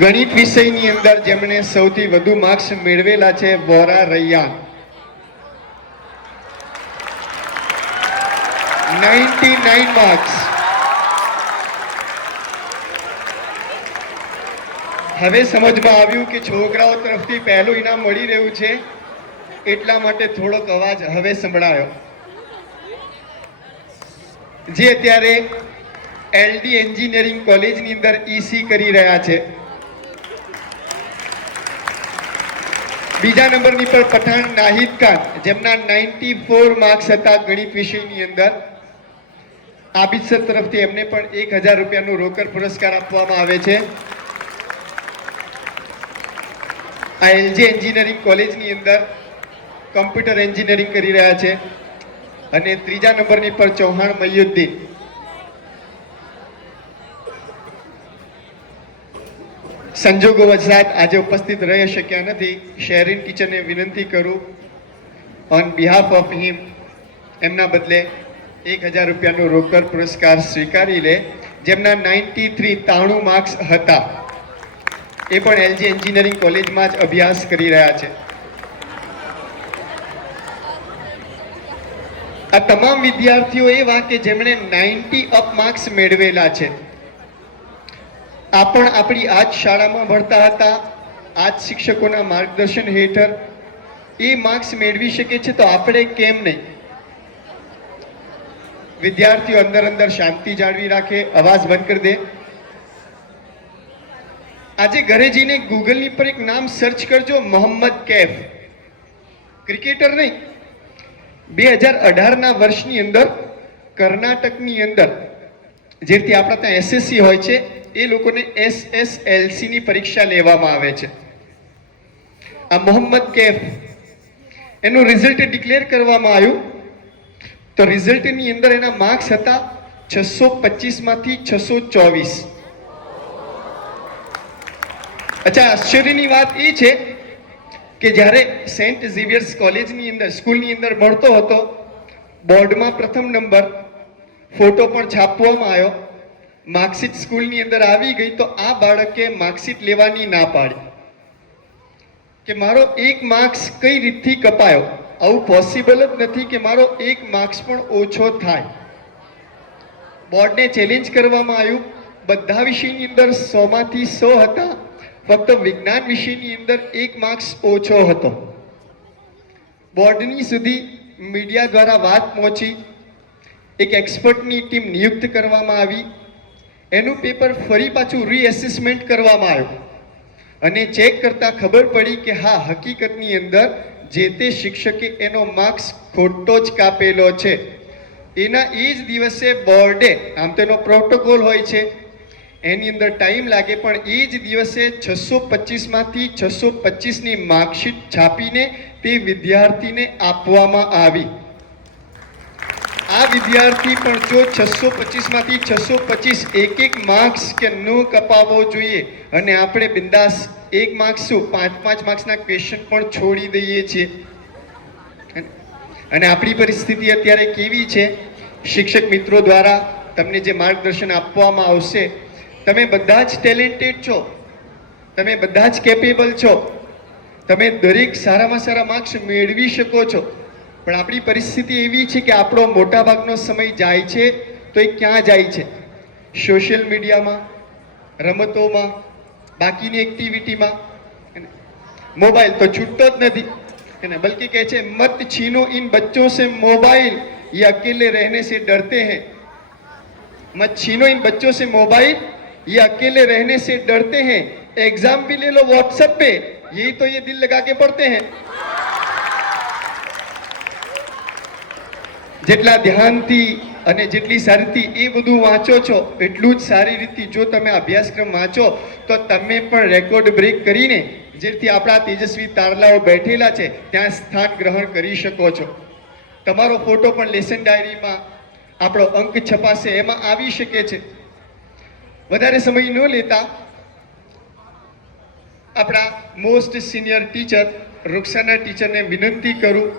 ગણિત વિષયની અંદર જેમણે સૌથી વધુ માર્ક્સ મેળવેલા છે વોરા રૈયાન, 99 માર્ક્સ. હવે સમજમાં આવ્યું કે છોકરાઓ તરફથી પહેલું ઇનામ મળી રહ્યું છે એટલા માટે થોડોક અવાજ હવે સંભળાયો. જે અત્યારે એલડી એન્જિનિયરિંગ કોલેજની અંદર ઈસી કરી રહ્યા છે. બીજા નંબરની પર પઠાણ નાહિદ ખાન, જેમના 94 માર્ક્સ હતા ગણિત વિષયની અંદર. આબિદ સર તરફથી એમને પણ 1000 રૂપિયાનો રોકડ પુરસ્કાર આપવામાં આવે છે. આ એલજી એન્જિનિયરિંગ કોલેજની અંદર કમ્પ્યુટર એન્જિનિયરિંગ કરી રહ્યા છે. અને ત્રીજા નંબરની પર ચૌહાણ મયુદ્દીન, સંજોગો વસાત આજે ઉપસ્થિત રહી શક્યા નથી. શેરીન ટીચરને વિનંતી કરું ઓન બિહાફ ઓફ હિમ, એમના બદલે ₹1000 રોકડ પુરસ્કાર સ્વીકારી લે, જેમના 93 માર્ક્સ હતા. એ પણ એલજી એન્જિનિયરિંગ કોલેજમાં જ અભ્યાસ કરી રહ્યા છે. આ તમામ વિદ્યાર્થીઓ એવા કે જેમણે 90 અપ માર્ક્સ મેળવેલા છે. આ પણ આપણી આ જ શાળામાં ભણતા હતા, આ જ શિક્ષકોના માર્ગદર્શન હેઠળ એ માર્ક્સ મેળવી શકે છે, તો આપણે કેમ નહીં? વિદ્યાર્થીઓ અંદર શાંતિ જાળવી રાખે, અવાજ બંધ કરી દે. આજે ઘરે જઈને ગૂગલની પર એક નામ સર્ચ કરજો, મોહમ્મદ કૈફ. ક્રિકેટર નહીં, 2018ના વર્ષની અંદર કર્ણાટકની અંદર જેથી આપણા ત્યાં એસએસસી હોય છે, એ લોકોને એસએસએલસી ની પરીક્ષા લેવામાં આવે છે. આ મોહમ્મદ કૈફ એનું રિઝલ્ટ ડિક્લેર કરવામાં આવ્યું, તો રિઝલ્ટની અંદર એના માર્ક્સ હતા 625 માંથી 624. અચ્છા, આશ્ચર્યની વાત એ છે કે જ્યારે સેન્ટ ઝેવિયર્સ કોલેજની અંદર સ્કૂલની અંદર ભણતો હતો, બોર્ડમાં પ્રથમ નંબર, ફોટો પણ છાપવામાં આવ્યો, માર્કશીટ સ્કૂલની અંદર આવી ગઈ, તો આ બાળકે માર્કશીટ લેવાની ના પાડી કે મારો 1 માર્ક્સ કઈ રીતથી કપાયો. આવું પોસિબલ જ નથી કે મારો 1 માર્ક્સ પણ ઓછો થાય. બોર્ડને ચેલેન્જ કરવામાં આવ્યું. બધા વિષયની અંદર 100 માંથી 100 હતા, ફક્ત વિજ્ઞાન વિષયની અંદર 1 માર્ક્સ ઓછો હતો. બોર્ડની સુધી મીડિયા દ્વારા વાત પહોંચી, એક એક્સપર્ટની ટીમ નિયુક્ત કરવામાં આવી, એનું પેપર ફરી પાછું રીએસેસમેન્ટ કરવામાં આવ્યું અને ચેક કરતા ખબર પડી કે હા, હકીકતની અંદર જે તે શિક્ષકે એનો માર્ક્સ ખોટો જ કાપેલો છે. એના એ જ દિવસે બોર્ડે, આમ તેનો પ્રોટોકોલ હોય છે, એની અંદર ટાઈમ લાગે, પણ એ જ દિવસે 625 માંથી 625 ની માર્કશીટ છાપીને તે વિદ્યાર્થીને આપવામાં આવી. આ વિદ્યાર્થી પણ જો 625 માંથી 625 એક માર્ક્સ કે ન કપાવવો જોઈએ, અને આપણે બિંદાસ 1 માર્ક્સ શું 5 માર્ક્સના ક્વેશ્ચન પણ છોડી દઈએ છીએ. અને આપણી પરિસ્થિતિ અત્યારે કેવી છે? શિક્ષક મિત્રો દ્વારા તમને જે માર્ગદર્શન આપવામાં આવશે, તમે બધા જ ટેલેન્ટેડ છો, તમે બધા જ કેપેબલ છો, તમે દરેક સારામાં સારા માર્ક્સ મેળવી શકો છો. પણ આપણી પરિસ્થિતિ એવી છે કે આપણો મોટાભાગનો સમય જાય છે, તો એ ક્યાં જાય છે? સોશિયલ મીડિયામાં, રમતોમાં, બાકીની એક્ટિવિટીમાં. મોબાઈલ તો છૂટતો જ નથી, બल्कि કહે છે મત છીનો इन बच्चों से मोबाइल, ये अकेले रहने से डरते हैं. मत छीनो इन बच्चों से मोबाइल, ये अकेले रहने से डरते हैं. एग्जाम भी ले लो व्हाट्सएप पे, यही तो ये दिल लगा के पढ़ते हैं. જેટલા ધ્યાનથી અને જેટલી સારીથી એ બધું વાંચો છો, એટલું જ સારી રીતે જો તમે અભ્યાસક્રમ વાંચો, તો તમે પણ રેકોર્ડ બ્રેક કરીને જેથી આપણા તેજસ્વી તારલાઓ બેઠેલા છે ત્યાં સ્થાન ગ્રહણ કરી શકો છો. તમારો ફોટો પણ લેસન ડાયરીમાં, આપણો અંક છપાશે એમાં આવી શકે છે. વધારે સમય ન લેતા આપણા મોસ્ટ સિનિયર ટીચર રૂકસાના ટીચરને વિનંતી કરું.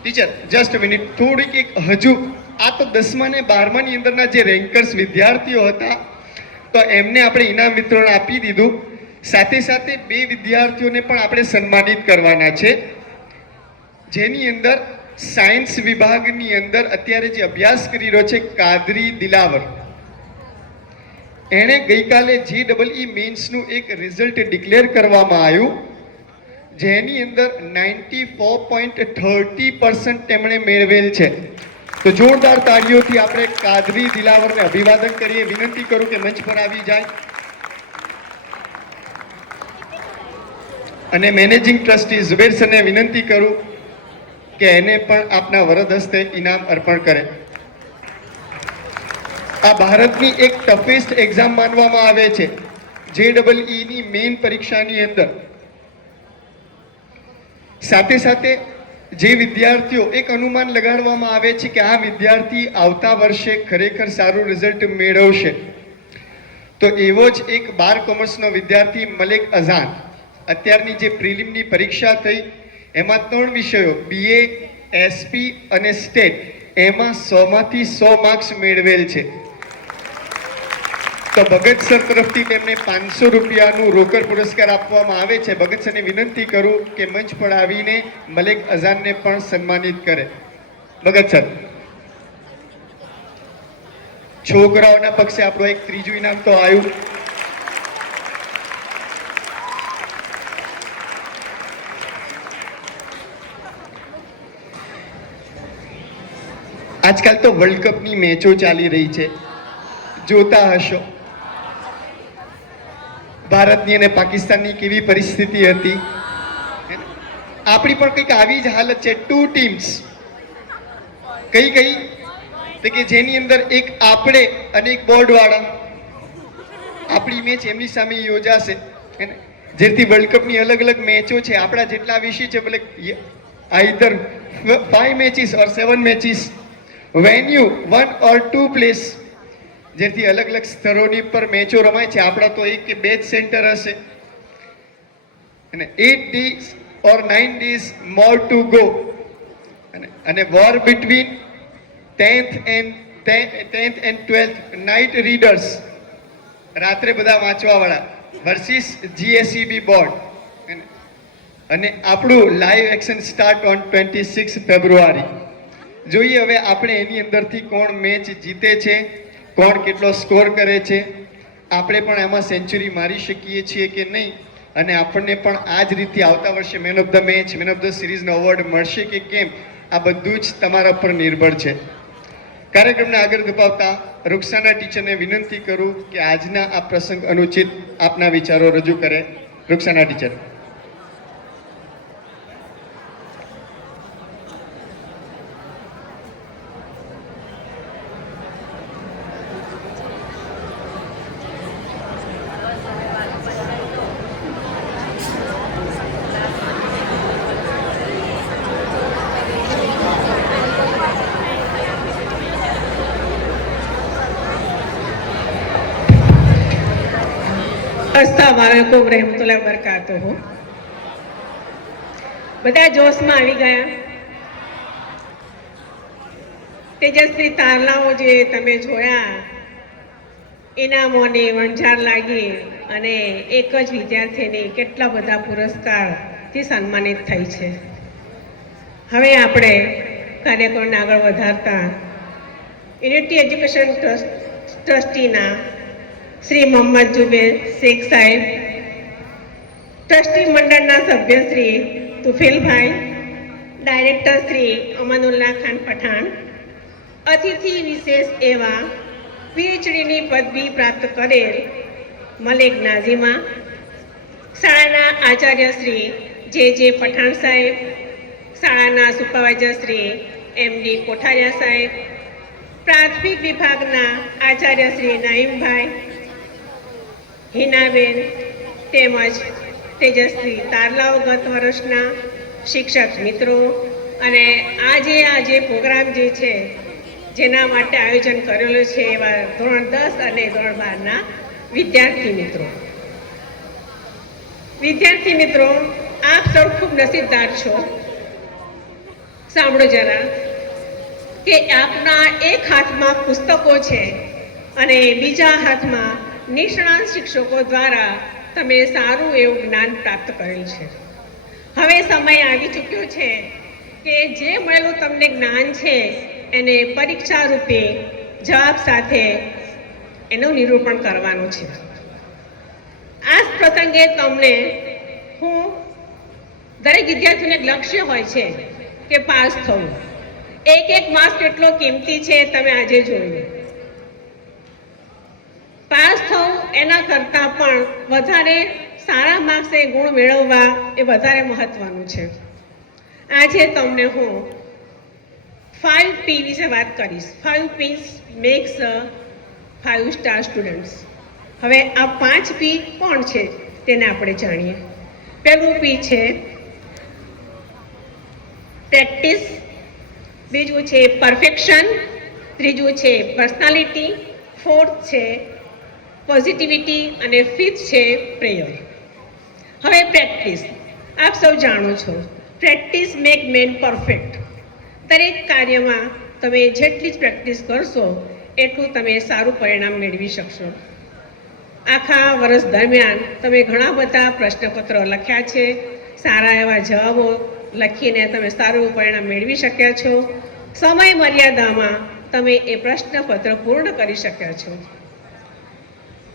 ટીચર જસ્ટ મિનિટ, થોડીક એક હજુ, આ તો 10મા ને 12માની અંદરના જે રેન્કર્સ વિદ્યાર્થીઓ હતા, તો એમને આપણે ઇનામ વિતરણ આપી દીધું. સાથે સાથે 2 વિદ્યાર્થીઓને પણ આપણે સન્માનિત કરવાના છે, જેની અંદર સાયન્સ વિભાગની અંદર અત્યારે જે અભ્યાસ કરી રહ્યો છે કાદરી દિલાવર, એણે ગઈકાલે JEE મેન્સનું એક રિઝલ્ટ ડિક્લેર કરવામાં આવ્યું, જેની અંદર 94.30% તેમણે મેળવેલ છે. તો જોરદાર તાળીઓથી આપણે કાદરી દિલાવરને અભિવાદન કરીએ. વિનંતી કરું કે મંચ પર આવી જાય. અને મેનેજિંગ ટ્રસ્ટી ઝુબેર સરને વિનંતી કરું કે એને પણ આપના વરદ હસ્તે ઇનામ અર્પણ કરે. આ ભારતની એક ટફેસ્ટ એક્ઝામ માનવામાં આવે છે, JEE ની મેઇન પરીક્ષાની અંદર. સાથે સાથે જે વિદ્યાર્થીઓ, એક અનુમાન લગાડવામાં આવે છે કે આ વિદ્યાર્થી આવતા વર્ષે ખરેખર સારું રિઝલ્ટ મેળવશે, તો એવો જ એક 12 કોમર્સનો વિદ્યાર્થી મલેક અઝાન, અત્યારની જે પ્રિલિમની પરીક્ષા થઈ એમાં 3 વિષયો BA, એસપી અને સ્ટેટ એમાં 100માંથી 100 માર્ક્સ મેળવેલ છે. તો ભગત સર તરફથી તેમને 500 રૂપિયાનું રોકડ પુરસ્કાર આપવામાં આવે છે. ભગત સરને વિનંતી કરું કે મંચ પર આવીને મલેક અઝાનને પણ સન્માનિત કરે. ભગત સર. છોકરાઓના પક્ષે આપણું એક ત્રીજું ઇનામ તો આવ્યું. આજકાલ તો વર્લ્ડ કપની મેચો ચાલી રહી છે, જોતા હશો. ભારતની અને પાકિસ્તાનની કેવી પરિસ્થિતિ હતી. આપણી પણ કંઈક આવી જ હાલત છે. 2 ટીમ્સ કઈ તો કે જેની અંદર એક આપણે અને એક બોર્ડવાળા, આપણી મેચ એમની સામે યોજાશે. જેથી વર્લ્ડ કપની અલગ અલગ મેચો છે. આપણા જેટલા વિષય છે, ભલે either 5 matches or 7 matches, venue 1 or 2 place, જેથી અલગ અલગ સ્તરોની પર મેચો રમાય છે. આપણા તો 1 કે 2 જ સેન્ટર હશે અને 8 days or 9 days more to go. અને war between 10th and 12th night readers, રાત્રે બધા વાંચવાવાળા વર્સિસ GSEB બોર્ડ. અને આપણું live action start on 26 February. જોઈએ હવે આપણે એની અંદરથી કોણ મેચ જીતે છે, કોણ કેટલો સ્કોર કરે છે. આપણે પણ એમાં સેન્ચુરી મારી શકીએ છીએ કે નહીં, અને આપણને પણ આ જ રીતે આવતા વર્ષે man of the match, man of the સિરીઝનો એવોર્ડ મળશે કે કેમ, આ બધું જ તમારા પર નિર્ભર છે. કાર્યક્રમને આગળ ધપાવતા રૂકસાના ટીચરને વિનંતી કરું કે આજના આ પ્રસંગ અનુચિત આપના વિચારો રજૂ કરે. રૂકસાના ટીચર. अस्सलामुअलैकुम रहमतुल्लाहि वबरकातुहू. બધા જોશમાં આવી ગયા. તેજસ્વી તારલાઓ જે તમે જોયા, ઇનામોની વણઝાર લાગી અને એક જ વિદ્યાર્થીની કેટલા બધા પુરસ્કારથી સન્માનિત થઈ છે. હવે આપણે કાર્યક્રમને આગળ વધારતા યુનિટી એજ્યુકેશન ટ્રસ્ટીના શ્રી મોહમ્મદ જુબેર શેખ સાહેબ, ટ્રસ્ટી મંડળના સભ્ય શ્રી તુફેલભાઈ, ડાયરેક્ટર શ્રી અમાનુલ્લાહ ખાન પઠાણ, અતિથિ વિશેષ એવા PhDની પદવી પ્રાપ્ત કરેલ મલેક નાઝીમા, શાળાના આચાર્ય શ્રી જે પઠાણ સાહેબ, શાળાના સુપરવાઇઝર શ્રી MD કોઠારિયા સાહેબ, પ્રાથમિક વિભાગના આચાર્ય શ્રી નાઈમભાઈ, હિનાબેન તેમજ તેજસ્વી તારલાઓ ગત વર્ષના શિક્ષક મિત્રો, અને આજે પ્રોગ્રામ જે છે જેના માટે આયોજન કરેલું છે એવા ધોરણ 10 અને ધોરણ 12ના વિદ્યાર્થી મિત્રો, આપ સૌ ખૂબ નસીબદાર છો. સાંભળો જરા કે આપના એક હાથમાં પુસ્તકો છે અને બીજા હાથમાં નિષ્ણાત શિક્ષકો દ્વારા તમે સારું એવું જ્ઞાન પ્રાપ્ત કરેલ છે. હવે સમય આવી ચૂક્યો છે કે જે મળેલું તમને જ્ઞાન છે એને પરીક્ષા રૂપે જવાબ સાથે એનું નિરૂપણ કરવાનું છે. આ પ્રસંગે તમને હું દરેક વિદ્યાર્થીને લક્ષ્ય હોય છે કે પાસ થવું. એક માર્ક્સ કેટલો કિંમતી છે તમે આજે જોયું. પાસ થવું એના કરતાં પણ વધારે સારા માર્ક્સે ગુણ મેળવવા એ વધારે મહત્વનું છે. આજે તમને હું 5P વિશે વાત કરીશ. 5 P's મેક્સ 5-star સ્ટુડન્ટ્સ. હવે આ 5 P કોણ છે તેને આપણે જાણીએ. પહેલું P છે પ્રેક્ટિસ, બીજું છે પરફેક્શન, ત્રીજું છે પર્સનાલિટી, ફોર્થ છે પોઝિટિવિટી અને ફિફ્થ છે પ્રેયર. હવે પ્રેક્ટિસ. આપ સૌ જાણો છો પ્રેક્ટિસ મેક મેન પરફેક્ટ. દરેક કાર્યમાં તમે જેટલી જ પ્રેક્ટિસ કરશો એટલું તમે સારું પરિણામ મેળવી શકશો. આખા વર્ષ દરમિયાન તમે ઘણા બધા પ્રશ્નપત્રો લખ્યા છે, સારા એવા જવાબો લખીને તમે સારું પરિણામ મેળવી શક્યા છો. સમય મર્યાદામાં તમે એ પ્રશ્નપત્ર પૂર્ણ કરી શક્યા છો.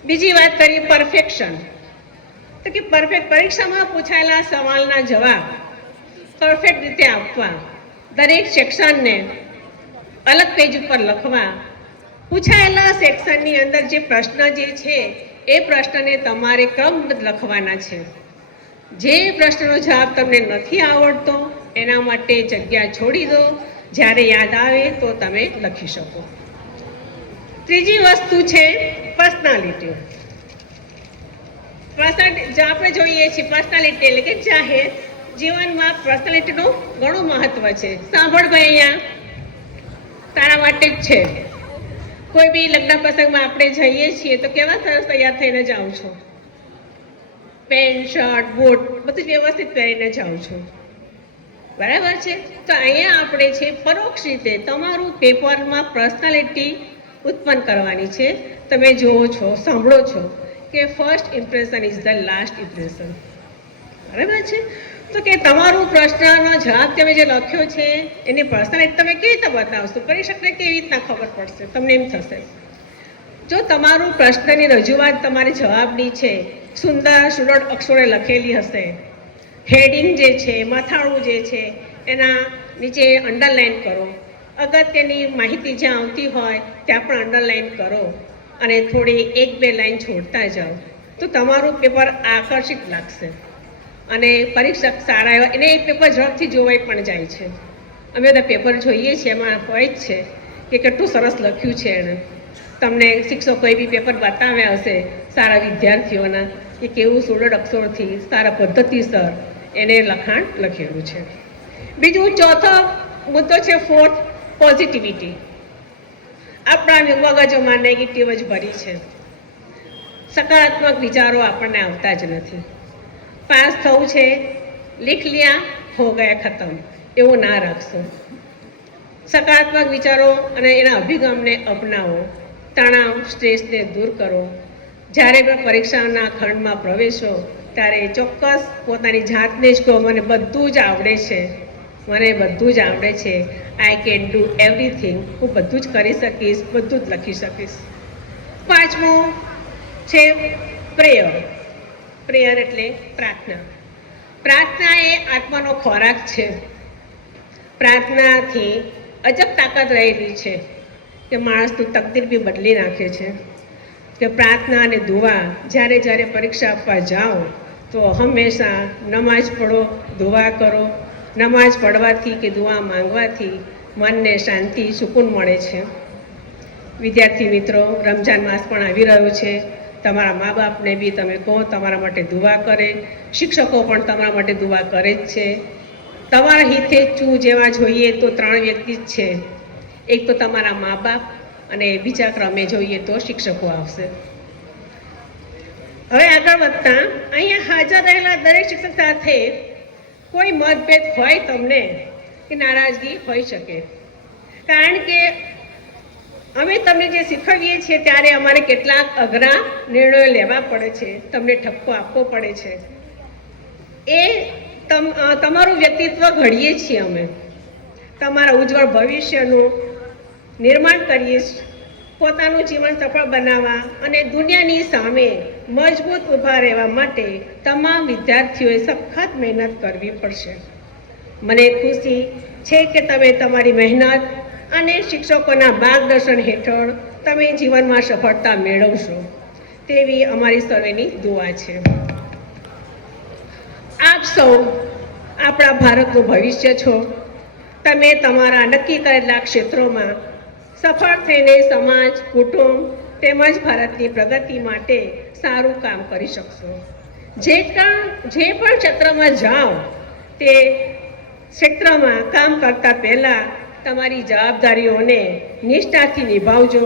બીજી વાત કરીએ પરફેક્શન. તો કે પરફેક્ટ પરીક્ષામાં પૂછાયેલા સવાલના જવાબ પરફેક્ટ રીતે આપવા, દરેક સેક્શનને અલગ પેજ ઉપર લખવા, પૂછાયેલા સેક્શનની અંદર જે પ્રશ્ન જે છે એ પ્રશ્નને તમારે ક્રમબદ્ધ લખવાના છે. જે પ્રશ્નનો જવાબ તમને નથી આવડતો એના માટે જગ્યા છોડી દો, જ્યારે યાદ આવે તો તમે લખી શકો. ત્રીજી વસ્તુ છે પર્સનાલિટી. આપણે જોઈએ છીએ પર્સનાલિટી એટલે કે જાહેર જીવનમાં પર્સનાલિટીનું ઘણું મહત્વ છે. સાંભળ ભાઈ, અહીંયા તારા માટે જ છે. કોઈ બી લગ્ન પ્રસંગમાં આપણે જઈએ છીએ તો કેવા સરસ તૈયાર થઈને જાઉં છું, પેન્ટ શર્ટ બૂટ બધું વ્યવસ્થિત પહેરીને જાઉં છું, બરાબર છે. તો અહીંયા આપણે છે પરોક્ષ રીતે તમારું પેપરમાં પર્સનાલિટી ઉત્પન્ન કરવાની છે. તમે જુઓ છો, સાંભળો છો કે first impression is the last impression, બરાબર છે. તો કે તમારું પ્રશ્નનો જવાબ તમે જે લખ્યો છે એની પર્સનાલિટી તમે કેવી રીતે બતાવશો, પરીક્ષકને કેવી રીતના ખબર પડશે? તમને એમ થશે જો તમારું પ્રશ્નની રજૂઆત તમારી જવાબની છે, સુંદર સુરળ અક્ષરે લખેલી હશે, હેડિંગ જે છે, મથાળું જે છે એના નીચે અંડરલાઇન કરો, અગત્યની માહિતી જ્યાં આવતી હોય ત્યાં પણ અંડરલાઇન કરો અને થોડી 1-2 લાઈન છોડતા જાઓ, તો તમારું પેપર આકર્ષિત લાગશે અને પરીક્ષક સારા એવા એને એ પેપર ઝડપથી જોવાઈ પણ જાય છે. અમે બધા પેપર જોઈએ છીએ, એમાં હોય જ છે કે કેટલું સરસ લખ્યું છે એણે. તમને શિક્ષકોએ બી પેપર બતાવ્યા હશે સારા વિદ્યાર્થીઓના કે કેવું સુરળ અક્ષરોથી સારા પદ્ધતિસર એને લખાણ લખેલું છે. બીજું ચોથો મુદ્દો છે ફોર્થ, પોઝિટિવિટી. આપણા મગજોમાં નેગેટિવ જ ભરી છે, સકારાત્મક વિચારો આપણને આવતા જ નથી. પાસ થવું છે, લીખ લિયા હો ગયા ખતમ, એવું ના રાખશો. સકારાત્મક વિચારો અને એના અભિગમને અપનાવો, તણાવ સ્ટ્રેસને દૂર કરો. જ્યારે પણ પરીક્ષાના ખંડમાં પ્રવેશો ત્યારે ચોક્કસ પોતાની જાતને જ કહો, મને બધું જ આવડે છે, મને બધું જ આવડે છે, આઈ કેન ડુ એવરીથિંગ, હું બધું જ કરી શકીશ, બધું જ લખી શકીશ. પાંચમું છે પ્રેયર. પ્રેયર એટલે પ્રાર્થના. પ્રાર્થના એ આત્માનો ખોરાક છે. પ્રાર્થનાથી અજબ તાકાત રહેલી છે કે માણસનું તકદીર બી બદલી નાખે છે. કે પ્રાર્થના અને દુઆ જ્યારે જ્યારે પરીક્ષા આપવા જાઓ તો હંમેશા નમાઝ પઢો, દુઆ કરો. નમાઝ પઢવાથી કે દુઆ માંગવાથી મનને શાંતિ, સુકૂન મળે છે. વિદ્યાર્થી મિત્રો, રમજાન માસ પણ આવી રહ્યો છે. તમારા મા બાપને બી તમે કહો તમારા માટે દુઆ કરે, શિક્ષકો પણ તમારા માટે દુઆ કરે જ છે. તમારા હિતેચ્છુ જેવા જોઈએ તો 3 વ્યક્તિ જ છે. એક તો તમારા મા બાપ અને બીજા ક્રમે જોઈએ તો શિક્ષકો આવશે. હવે આગળ વધતા અહીંયા હાજર રહેલા દરેક શિક્ષક સાથે કોઈ મતભેદ હોય તમને કે નારાજગી હોઈ શકે, કારણ કે અમે તમને જે શીખવીએ છીએ ત્યારે અમારે કેટલાક અઘરા નિર્ણયો લેવા પડે છે, તમને ઠપકો આપવો પડે છે. એ તમારું વ્યક્તિત્વ ઘડીએ છીએ અમે, તમારા ઉજ્જવળ ભવિષ્યનું નિર્માણ કરીએ છીએ. પોતાનું જીવન સફળ બનાવવા અને દુનિયાની સામે મજબૂત ઊભા રહેવા માટે તમામ વિદ્યાર્થીઓએ સખત મહેનત કરવી પડશે. મને ખુશી છે કે તમે તમારી મહેનત અને શિક્ષકોના માર્ગદર્શન હેઠળ તમે જીવનમાં સફળતા મેળવશો તેવી અમારી સર્વેની દુઆ છે. આપ સૌ આપણા ભારતનું ભવિષ્ય છો. તમે તમારા નક્કી કરેલા ક્ષેત્રોમાં સફળ થઈને સમાજ, કુટુંબ તેમજ ભારતની પ્રગતિ માટે સારું કામ કરી શકશો. જે પણ ક્ષેત્રમાં જાઓ તે ક્ષેત્રમાં કામ કરતા પહેલાં તમારી જવાબદારીઓને નિષ્ઠાથી નિભાવજો.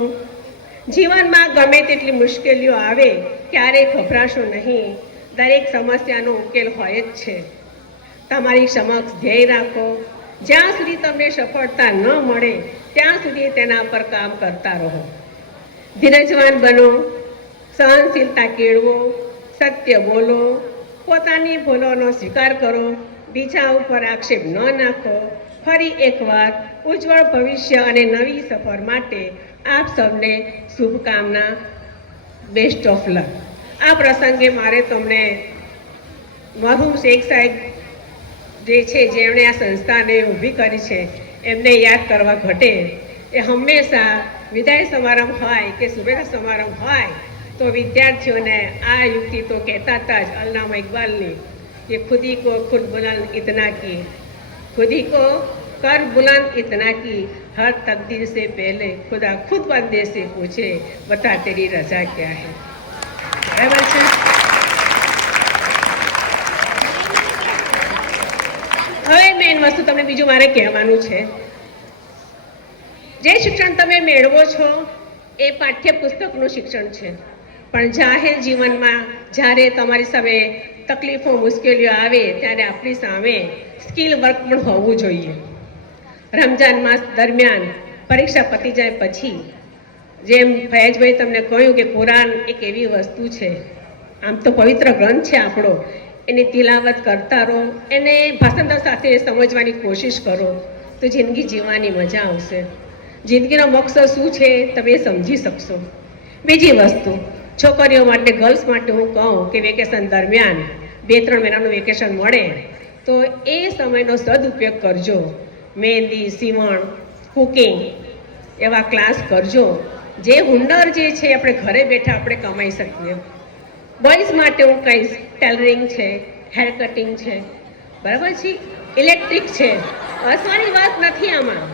જીવનમાં ગમે તેટલી મુશ્કેલીઓ આવે ક્યારેય ગભરાશો નહીં, દરેક સમસ્યાનો ઉકેલ હોય જ છે. તમારી સમક્ષ ધ્યેય રાખો, જ્યાં સુધી તમને સફળતા ન મળે ત્યાં સુધી તેના પર કામ કરતા રહો. ધીરજવાન બનો, સહનશીલતા કેળવો, સત્ય બોલો, પોતાની ભૂલોનો સ્વીકાર કરો, બીજા ઉપર આક્ષેપ ન નાખો. ફરી એકવાર ઉજ્જવળ ભવિષ્ય અને નવી સફર માટે આપ સૌને શુભકામના. બેસ્ટ ઓફ લક. આ પ્રસંગે મારે તમને મરહુમ શેખ સાહેબ જે છે, જેમણે આ સંસ્થાને ઊભી કરી છે, એમને યાદ કરવા ઘટે. એ હંમેશા વિદાય સમારંભ હોય કે શુભેચ્છા સમારંભ હોય તો વિદ્યાર્થીઓને આ યુક્તિ તો કહેતા હતા જ અલ્લામા ઇકબાલની કે ખુદી કો ખુદ બુલંદ ઇतना की, खुदी को कर बुलंद इतना की, हर तकदीर से पहले खुदा खुद बंदे से पूछे बता तेरी रजा क्या है. બરાબર છે? હવે મેઇન વસ્તુ તમને બીજું મારે કહેવાનું છે. જે શિક્ષણ તમે મેળવો છો એ પાઠ્યપુસ્તકનું શિક્ષણ છે, પણ જાહેર જીવનમાં જ્યારે તમારી સામે તકલીફો મુશ્કેલીઓ આવે ત્યારે આપણી સામે સ્કિલ વર્ક પણ હોવું જોઈએ. રમજાન માસ દરમિયાન પરીક્ષા પતી જાય પછી, જેમ ફયાજભાઈ તમને કહ્યું કે કુરાન એક એવી વસ્તુ છે, આમ તો પવિત્ર ગ્રંથ છે આપણો, એની તિલાવત કરતા રહો, એને ભાષાંતર સાથે સમજવાની કોશિશ કરો તો જિંદગી જીવવાની મજા આવશે. જિંદગીનો મકસદ શું છે તમે સમજી શકશો. બીજી વસ્તુ, છોકરીઓ માટે, ગર્લ્સ માટે હું કહું કે વેકેશન દરમિયાન 2-3 મહિનાનું વેકેશન મળે તો એ સમયનો સદુપયોગ કરજો. મહેંદી, સીવણ, કુકિંગ એવા ક્લાસ કરજો. જે હુનર જે છે આપણે ઘરે બેઠા આપણે કમાઈ શકીએ. બોયઝ માટે હું કહીશ ટેલરિંગ છે, હેર કટિંગ છે, બરાબર છે, ઇલેક્ટ્રિક છે. હસવાની વાત નથી આમાં.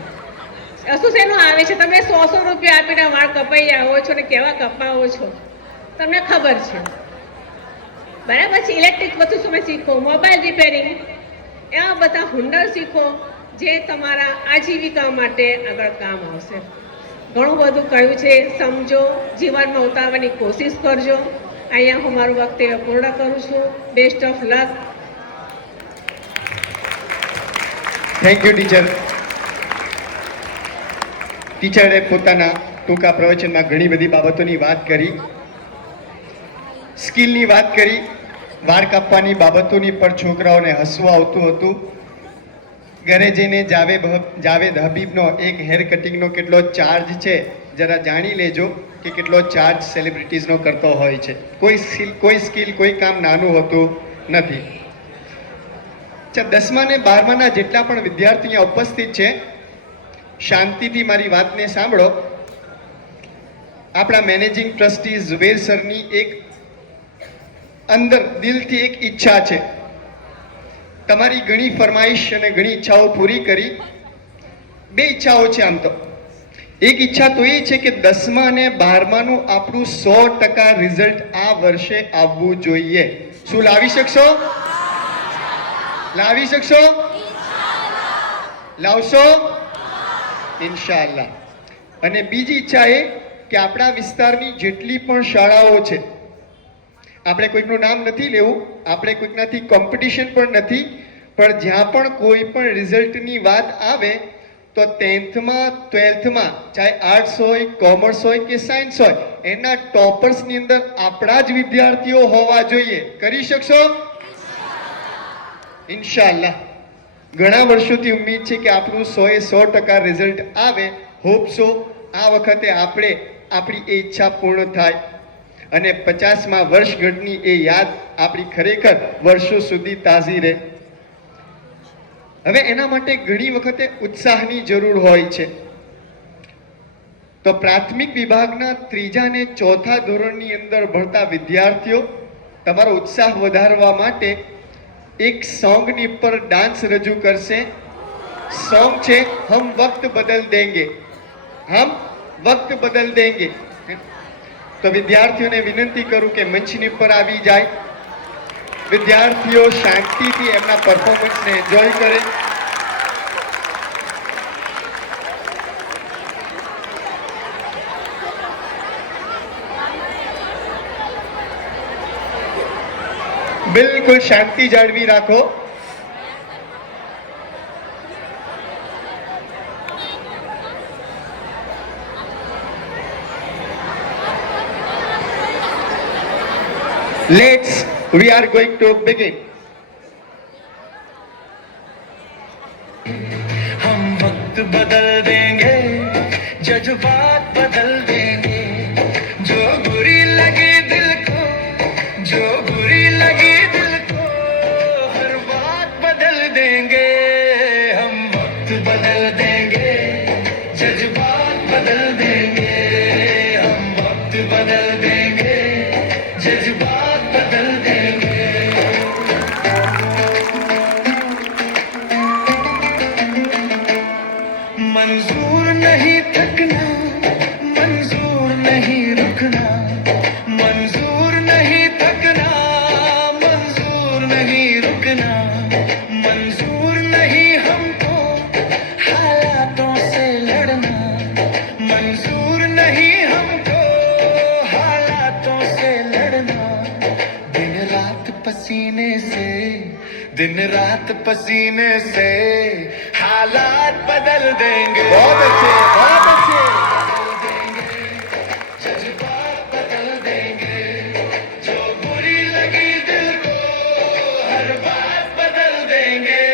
શું શેનું આવે છે? તમે 100 રૂપિયા આપીને વાળ કપાઈ આવો છો ને કેવા કપાવો છો તમને ખબર છે, બરાબર છે. ઇલેક્ટ્રિક વસ્તુ તમે શીખો, મોબાઈલ રિપેરિંગ, એવા બધા હુનર શીખો જે તમારા આજીવિકા માટે આગળ કામ આવશે. ઘણું બધું કહ્યું છે, સમજો, જીવનમાં ઉતારવાની કોશિશ કરજો. અહીંયા હું મારું વક્તવ્ય પૂર્ણ કરું છું. Best of luck. Thank you teacher. ટીચરે પોતાના ટૂંકા પ્રવચનમાં ઘણી બધી બાબતોની વાત કરી, સ્કિલની વાત કરી, વાળ કાપવાની બાબતોની પર છોકરાઓને હસવું આવતું હતું. ઘરે જઈને જાવેદ હબીબનો એક હેર કટિંગનો કેટલો ચાર્જ છે જરા જાણી લેજો કે કેટલો ચાર્જ સેલિબ્રિટીઝનો કરતો હોય છે. કોઈ સ્કિલ, કોઈ કામ નાનું હોતું નથી. 10મા ને 12માના જેટલા પણ વિદ્યાર્થીઓ ઉપસ્થિત છે, શાંતિથી મારી વાતને સાંભળો. આપણા મેનેજિંગ ટ્રસ્ટી ઝુબેર સરની એક અંદર દિલથી એક ઈચ્છા છે. તમારી ઘણી ફરમાઈશ અને ઘણી ઈચ્છાઓ પૂરી કરી. 2 ઈચ્છાઓ છે આમ તો. એક ઈચ્છા તો એ છે કે 10મા અને 12માનું આપણું 100% રિઝલ્ટ આ વર્ષે આવવું જોઈએ. શું લાવી શકશો? લાવી શકશો? લાવશો? ઇન્શાઅલ્લાહ. અને બીજી ઈચ્છા એ કે આપણા વિસ્તારની જેટલી પણ શાળાઓ છે, આપણે કોઈકનું નામ નથી લેવું, આપણે કોઈકનાથી કોમ્પિટિશન પણ નથી, પણ જ્યાં પણ કોઈ પણ રિઝલ્ટની વાત આવે તો 10thમાં 12thમાં ચાહે આર્ટ્સ હોય, કોમર્સ હોય કે સાયન્સ હોય, એના ટોપર્સની અંદર આપણા જ વિદ્યાર્થીઓ હોવા જોઈએ. કરી શકશો? ઇન્શાઅલ્લાહ. ઘણા વર્ષોથી ઉમ્મીદ છે કે આપણું 100% રિઝલ્ટ આવે. હોપ સો આ વખતે આપણે આપણી એ ઈચ્છા પૂર્ણ થાય અને 50મા વર્ષગાંઠની એ યાદ આપણી ખરેખર વર્ષો સુધી તાજી રહે. હવે એના માટે ઘણી વખતે ઉત્સાહની જરૂર હોય છે. તો પ્રાથમિક વિભાગના 3જા અને 4થા ધોરણની અંદર ભણતા વિદ્યાર્થીઓ તમારો ઉત્સાહ વધારવા માટે એક સોંગની પર ડાન્સ રજૂ કરશે. સોંગ છે હમ વક્ત બદલ દેંગે, હમ વક્ત બદલ દેંગે. તો વિદ્યાર્થીઓને વિનંતી કરું કે મંચની પર આવી જાય. વિદ્યાર્થીઓ શાંતિથી એમના પરફોર્મન્સને એન્જોય કરે. બિલકુલ શાંતિ જાળવી રાખો. We are going to begin. हम वक्त बदल देंगे, जज्बात बदल देंगे, जो बुरी लगी दिल को, जो बुरी लगी दिल को, हर बात बदल देंगे। हम वक्त बदल देंगे, जज्बात बदल देंगे, हम वक्त बदल देंगे, जज्बात बदल देंगे। मंजूर नहीं थकना, मंजूर नहीं रुकना, मंजूर नहीं थकना, मंजूर नहीं रुकना, मंजूर नहीं हमको हालातों से लड़ना, मंजूर नहीं हमको हालातों से लड़ना। दिन रात पसीने से, दिन रात पसीने से हालात बदल देंगे। बहुत अच्छे, बहुत अच्छे। जज्बात बदल देंगे, जो बुरी लगी दिल को, हर बात बदल देंगे।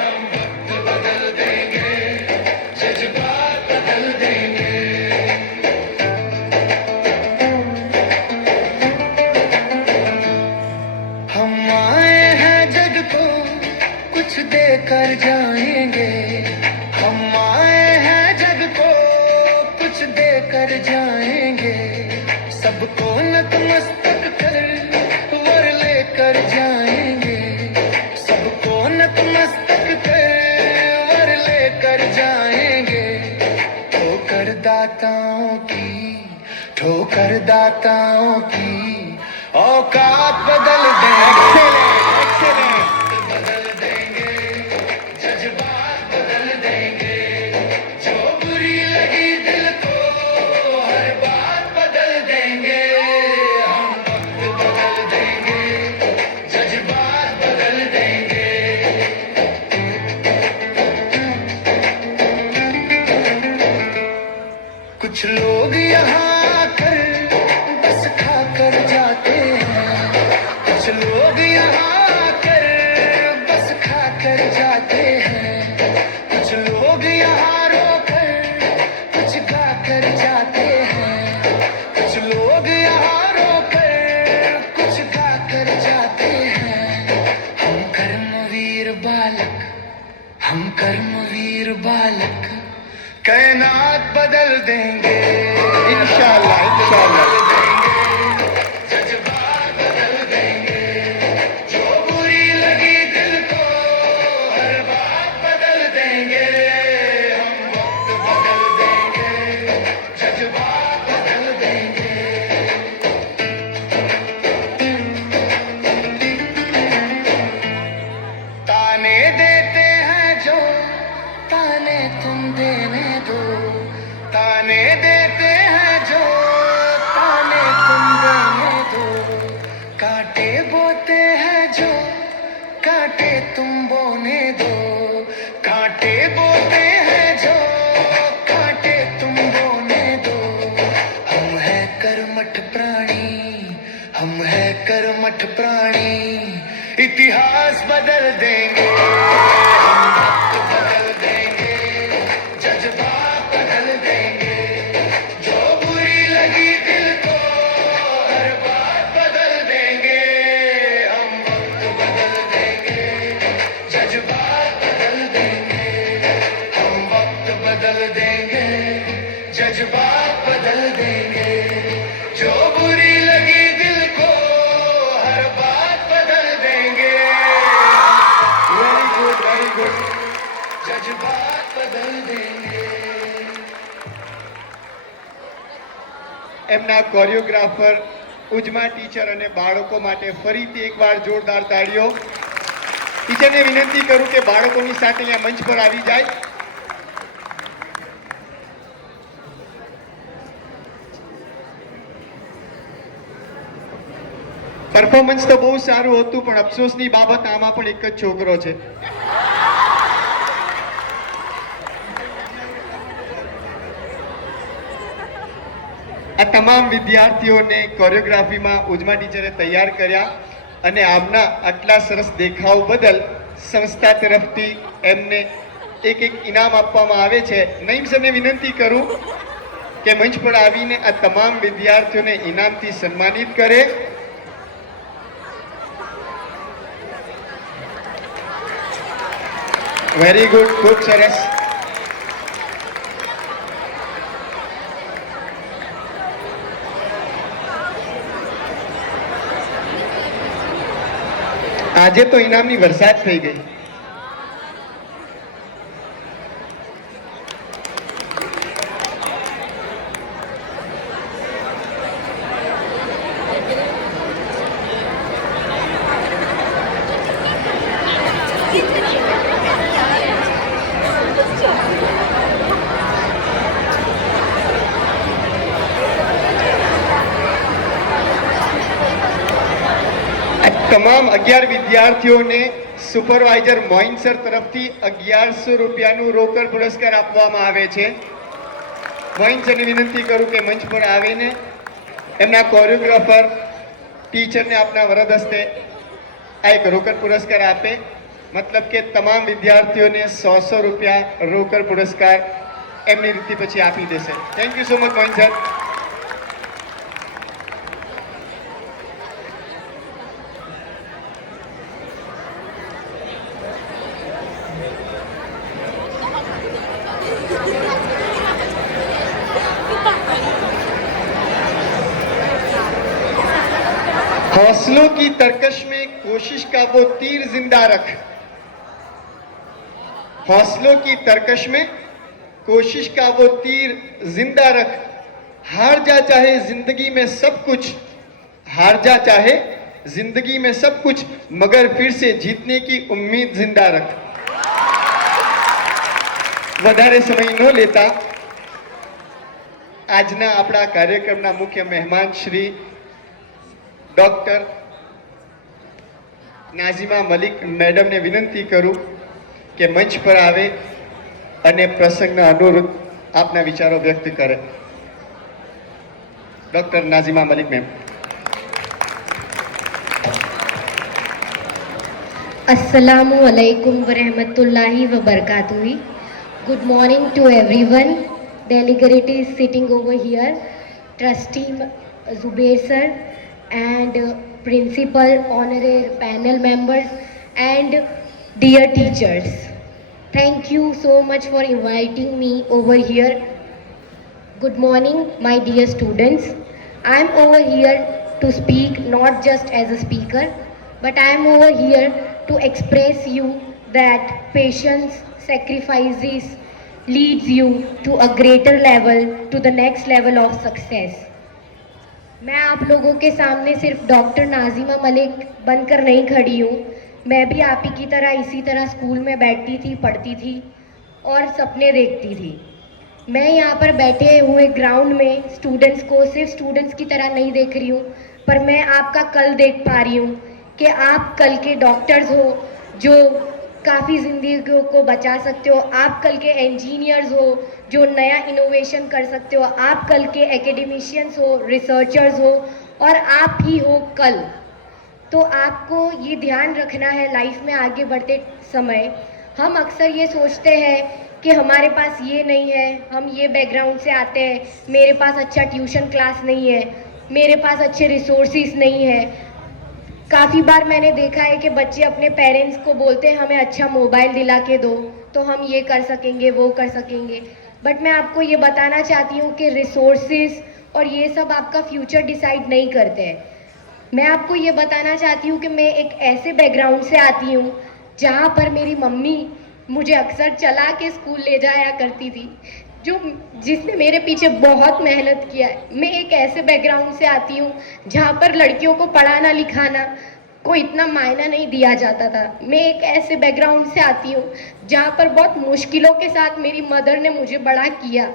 हम वक्त बदल देंगे, जज्बात बदल देंगे। हम आए हैं जग को कुछ देकर जाएंगे, हम आए हैं जग को कुछ देकर जाएंगे। सबको नतमस्तक कर वर लेकर जाएंगे, सबको नतमस्तक कर वर लेकर जाएंगे। ठोकर दाताओं की, ठोकर दाताओं की औकात बदल देंगे। बदल देंगे, जज्बात बदल देंगे, जो बुरी लगी दिल को, हर बात बदल देंगे। हम वक्त बदल देंगे, जज्बात बदल देंगे। कुछ लोग यहाँ आकर बस खाकर जाते हैं, कुछ लोग यहाँ आकर बस खाकर जाते हैं, कुछ लोग यहाँ रोकर कुछ गाकर जाते हैं, कुछ लोग यहाँ रोकर कुछ गाकर जाते हैं। हम कर्मवीर बालक, हम कर्मवीर बालक कायनात बदल देंगे। इंशाल्लाह, इंशाल्लाह। जज्बात बदल देंगे, जो बुरी लगी दिल को, हर बात बदल देंगे। हम वक्त बदल देंगे, जज्बात बदल देंगे। ताने देते हैं जो, ताने तुम देने दो, ताने देते हैं जो, ताने तुम देने दो। कांटे बोते हैं जो, कांटे तुम बोने दो, कांटे बोते हैं जो, कांटे तुम बोने दो। हम है कर्मठ प्राणी, हम है कर्मठ प्राणी, इतिहास बदल देंगे। हम वक्त बदल देंगे, जज्बात बदल देंगे, जो बुरी लगी दिल को, हर बात बदल देंगे। हम वक्त बदल देंगे, जज्बात बदल देंगे, हम वक्त बदल देंगे, जज्बात बदल देंगे, जो बुरी लगी दिल को, हर बात बदल देंगे। Very good, very good. जज्बात बदल देंगे। એમના કોરિયોગ્રાફર ઉજમા ટીચર અને બાળકો માટે ફરીથી એકવાર જોરદાર તાળીઓ। ટીચરને વિનંતી કરું કે બાળકોની સાથે અહીંયા મંચ પર આવી જાય। પરફોર્મન્સ તો બહુ સારું હતું, પણ અફસોસની બાબત આમાં પણ એક જ છોકરો છે। આ તમામ વિદ્યાર્થીઓને કોરિયોગ્રાફીમાં ઉજમા ટીચરે તૈયાર કર્યા અને આમના આટલા સરસ દેખાવ બદલ સંસ્થા તરફથી એમને એક ઇનામ આપવામાં આવે છે. નઈમ સરને વિનંતી કરું કે મંચ પર આવીને આ તમામ વિદ્યાર્થીઓને ઇનામથી સન્માનિત કરે. વેરી ગુડ, ખૂબ સરસ. આજે તો ઇનામની વરસાદ થઈ ગઈ. તમામ 11 વિદ્યાર્થીઓને સુપરવાઇઝર મોઇન સર તરફથી 1100 રૂપિયાનું રોકડ પુરસ્કાર આપવામાં આવે છે. મોઇન સરને વિનંતી કરું કે મંચ પર આવીને એમના કોરિયોગ્રાફર ટીચરને આપના વરદ હસ્તે આ એક રોકડ પુરસ્કાર આપે. મતલબ કે તમામ વિદ્યાર્થીઓને 100 રૂપિયા રોકડ પુરસ્કાર એમની રીતે પછી આપી દેશે. Thank you so much Moin sir. हौसलों की तरकश में कोशिश का वो तीर जिंदा रख. हौसलों की तरकश में कोशिश का वो तीर जिंदा रख. हार जा चाहे जिंदगी में सब कुछ, हार जा चाहे जिंदगी में सब कुछ, मगर फिर से जीतने की उम्मीद जिंदा रख. વધારે સમય ન લેતા આજના આપણા કાર્યક્રમના મુખ્ય મહેમાન શ્રી ડૉક્ટર નાઝિમા મલિક મેડમને વિનંતી કરું કે મંચ પર આવે અને પ્રસંગના અનુરૂપ આપના વિચારો વ્યક્ત કરે. Doctor Nazima Malik ma'am. Assalamu alaikum wa rahmatullahi wa barakatuh. Good morning to everyone. Delegate is sitting over here. Trustee Zubair sir and principal, honorary panel members and dear teachers. Thank you so much for inviting me over here. Good morning my dear students. I am over here to speak not just as a speaker, but I am over here to express you that patience, sacrifices leads you to a greater level, to the next level of success. मैं आप लोगों के सामने सिर्फ doctor Nazima Malik बनकर नहीं खड़ी हूँ. मैं भी आप ही की तरह इसी तरह स्कूल में बैठती थी, पढ़ती थी और सपने देखती थी. मैं यहाँ पर बैठे हुए ग्राउंड में स्टूडेंट्स को सिर्फ स्टूडेंट्स की तरह नहीं देख रही हूँ, पर मैं आपका कल देख पा रही हूँ कि आप कल के डॉक्टर्स हो जो काफ़ी ज़िंदगियों को बचा सकते हो. आप कल के इंजीनियर्स हो जो नया इनोवेशन कर सकते हो. आप कल के एकेडमिशियंस हो, रिसर्चर्स हो और आप ही हो कल. तो आपको ये ध्यान रखना है लाइफ में आगे बढ़ते समय. हम अक्सर ये सोचते हैं कि हमारे पास ये नहीं है, हम ये बैकग्राउंड से आते हैं, मेरे पास अच्छा ट्यूशन क्लास नहीं है, मेरे पास अच्छे रिसोर्सेज नहीं है. काफ़ी बार मैंने देखा है कि बच्चे अपने पेरेंट्स को बोलते हैं हमें अच्छा मोबाइल दिला के दो तो हम ये कर सकेंगे, वो कर सकेंगे. बट मैं आपको ये बताना चाहती हूँ कि रिसोर्सेज और ये सब आपका फ्यूचर डिसाइड नहीं करते हैं. मैं आपको ये बताना चाहती हूँ कि मैं एक ऐसे बैकग्राउंड से आती हूँ जहाँ पर मेरी मम्मी मुझे अक्सर चला के स्कूल ले जाया करती थी, जिसने मेरे पीछे बहुत मेहनत किया है. मैं एक ऐसे बैकग्राउंड से आती हूँ जहाँ पर लड़कियों को पढ़ाना लिखाना को इतना मायना नहीं दिया जाता था. मैं एक ऐसे बैकग्राउंड से आती हूँ जहाँ पर बहुत मुश्किलों के साथ मेरी मदर ने मुझे बड़ा किया.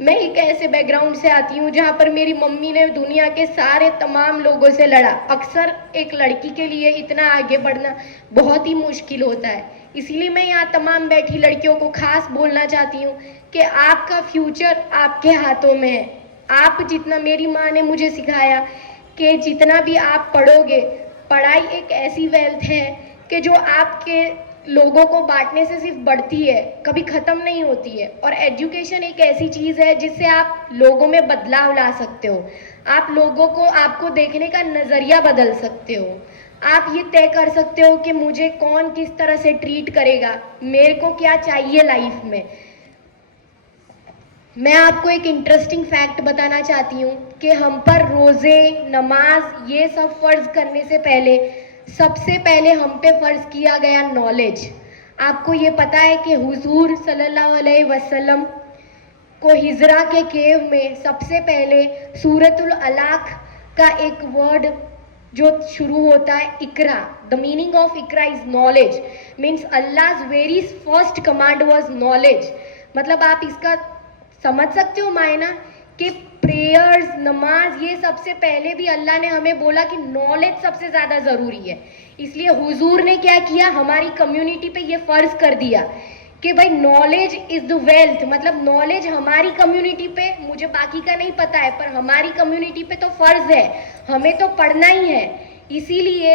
मैं एक ऐसे बैकग्राउंड से आती हूँ जहाँ पर मेरी मम्मी ने दुनिया के सारे तमाम लोगों से लड़ा. अक्सर एक लड़की के लिए इतना आगे बढ़ना बहुत ही मुश्किल होता है. इसीलिए मैं यहाँ तमाम बैठी लड़कियों को खास बोलना चाहती हूँ कि आपका फ्यूचर आपके हाथों में है. आप जितना, मेरी माँ ने मुझे सिखाया कि जितना भी आप पढ़ोगे, पढ़ाई एक ऐसी वेल्थ है कि जो आपके लोगों को बांटने से सिर्फ बढ़ती है, कभी ख़त्म नहीं होती है। और एजुकेशन एक ऐसी चीज़ है जिससे आप लोगों में बदलाव ला सकते हो, आप लोगों को, आपको देखने का नज़रिया बदल सकते हो, आप ये तय कर सकते हो कि मुझे कौन किस तरह से ट्रीट करेगा, मेरे को क्या चाहिए लाइफ में। मैं आपको एक इंटरेस्टिंग फैक्ट बताना चाहती हूँ कि हम पर रोज़े, नमाज, ये सब फ़र्ज़ करने से पहले सबसे पहले हम पे फ़र्ज़ किया गया नॉलेज। आपको ये पता है कि हुजूर सल्लल्लाहु अलैहि वसल्लम को हिजरा के केव में सबसे पहले सूरतुल अलाक का एक वर्ड जो शुरू होता है Iqra, the meaning of Iqra is knowledge, means Allah's very first command was knowledge. मतलब आप इसका समझ सकते हो मायना कि प्रेयर्स, नमाज, ये सबसे पहले भी अल्लाह ने हमें बोला कि नॉलेज सबसे ज़्यादा ज़रूरी है। इसलिए हुजूर ने क्या किया, हमारी कम्युनिटी पे ये फ़र्ज़ कर दिया कि भाई नॉलेज इज़ द वेल्थ। मतलब नॉलेज हमारी कम्युनिटी पे, मुझे बाकी का नहीं पता है, पर हमारी कम्युनिटी पे तो फ़र्ज़ है, हमें तो पढ़ना ही है। इसीलिए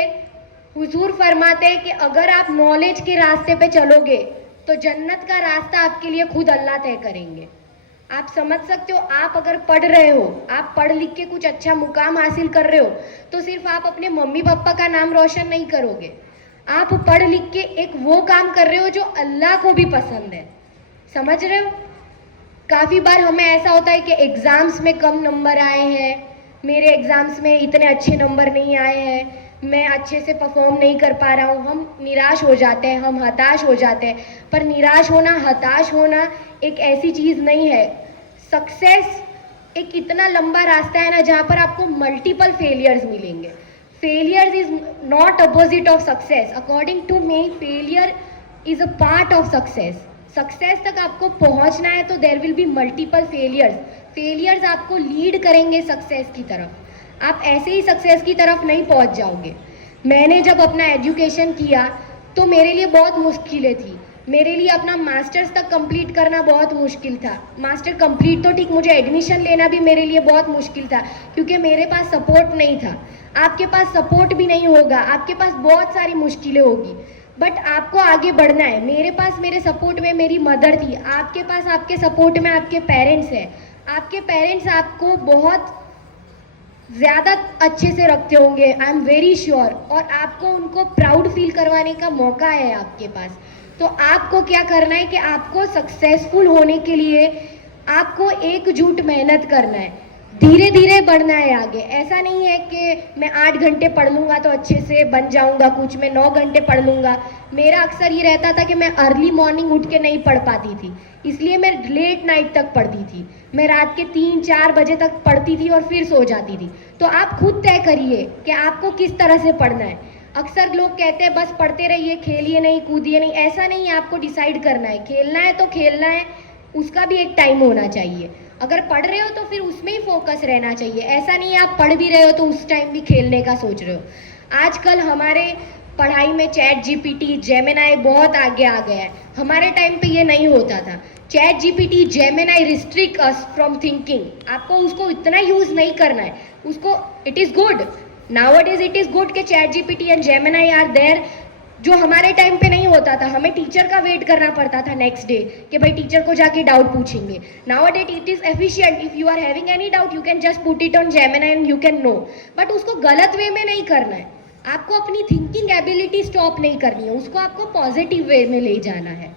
हुजूर फरमाते हैं कि अगर आप नॉलेज के रास्ते पे चलोगे तो जन्नत का रास्ता आपके लिए खुद अल्लाह तय करेंगे। आप समझ सकते हो, आप अगर पढ़ रहे हो, आप पढ़ लिख के कुछ अच्छा मुकाम हासिल कर रहे हो, तो सिर्फ आप अपने मम्मी पापा का नाम रोशन नहीं करोगे, आप पढ़ लिख के एक वो काम कर रहे हो जो अल्लाह को भी पसंद है। समझ रहे हो? काफ़ी बार हमें ऐसा होता है कि एग्ज़ाम्स में कम नंबर आए हैं, मेरे एग्ज़ाम्स में इतने अच्छे नंबर नहीं आए हैं, मैं अच्छे से परफॉर्म नहीं कर पा रहा हूँ, हम निराश हो जाते हैं, हम हताश हो जाते हैं। पर निराश होना, हताश होना एक ऐसी चीज़ नहीं है। सक्सेस एक इतना लंबा रास्ता है ना, जहाँ पर आपको मल्टीपल फेलियर्स मिलेंगे। Failures is not opposite of success. According to me, failure is a part of success. Success तक आपको पहुँचना है तो there will be multiple failures. Failures आपको लीड करेंगे सक्सेस की तरफ, आप ऐसे ही सक्सेस की तरफ नहीं पहुंच जाओगे। मैंने जब अपना एजुकेशन किया तो मेरे लिए बहुत मुश्किलें थी। मेरे लिए अपना मास्टर्स तक कंप्लीट करना बहुत मुश्किल था। मास्टर कंप्लीट तो ठीक, मुझे एडमिशन लेना भी मेरे लिए बहुत मुश्किल था, क्योंकि मेरे पास सपोर्ट नहीं था। आपके पास सपोर्ट भी नहीं होगा, आपके पास बहुत सारी मुश्किलें होगी, बट आपको आगे बढ़ना है। मेरे पास मेरे सपोर्ट में मेरी मदर थी, आपके पास आपके सपोर्ट में आपके पेरेंट्स हैं। आपके पेरेंट्स आपको बहुत ज़्यादा अच्छे से रखते होंगे, आई एम वेरी श्योर, और आपको उनको प्राउड फील करवाने का मौका है आपके पास। तो आपको क्या करना है कि आपको सक्सेसफुल होने के लिए आपको एकजुट मेहनत करना है, धीरे धीरे बढ़ना है आगे। ऐसा नहीं है कि मैं 8 घंटे पढ़ लूँगा तो अच्छे से बन जाऊँगा कुछ, मैं 9 घंटे पढ़ लूँगा। मेरा अक्सर ये रहता था कि मैं अर्ली मॉर्निंग उठ के नहीं पढ़ पाती थी, इसलिए मैं लेट नाइट तक पढ़ती थी। मैं रात के 3-4 बजे तक पढ़ती थी और फिर सो जाती थी। तो आप खुद तय करिए कि आपको किस तरह से पढ़ना है। अक्सर लोग कहते हैं बस पढ़ते रहिए, खेलिए नहीं, कूदिए नहीं। ऐसा नहीं है, आपको डिसाइड करना है। खेलना है तो खेलना है, उसका भी एक टाइम होना चाहिए। अगर पढ़ रहे हो तो फिर उसमें ही फोकस रहना चाहिए। ऐसा नहीं है आप पढ़ भी रहे हो तो उस टाइम भी खेलने का सोच रहे हो। आजकल हमारे पढ़ाई में चैट जीपीटी, जेमिनाई बहुत आगे आ गया है। हमारे टाइम पे ये नहीं होता था। ChatGPT, Gemini restrict us from thinking. आपको उसको इतना यूज़ नहीं करना है उसको। It is good, nowadays it is good कि ChatGPT and Gemini are there, जो हमारे टाइम पे नहीं होता था। हमें टीचर का वेट करना पड़ता था नेक्स्ट डे कि भाई टीचर को जाके डाउट पूछेंगे। Nowadays it is efficient, if you are having any doubt you can just put it on Gemini and you can know. But उसको गलत वे में नहीं करना है, आपको अपनी थिंकिंग एबिलिटी स्टॉप नहीं करनी है, उसको आपको पॉजिटिव वे में ले जाना है।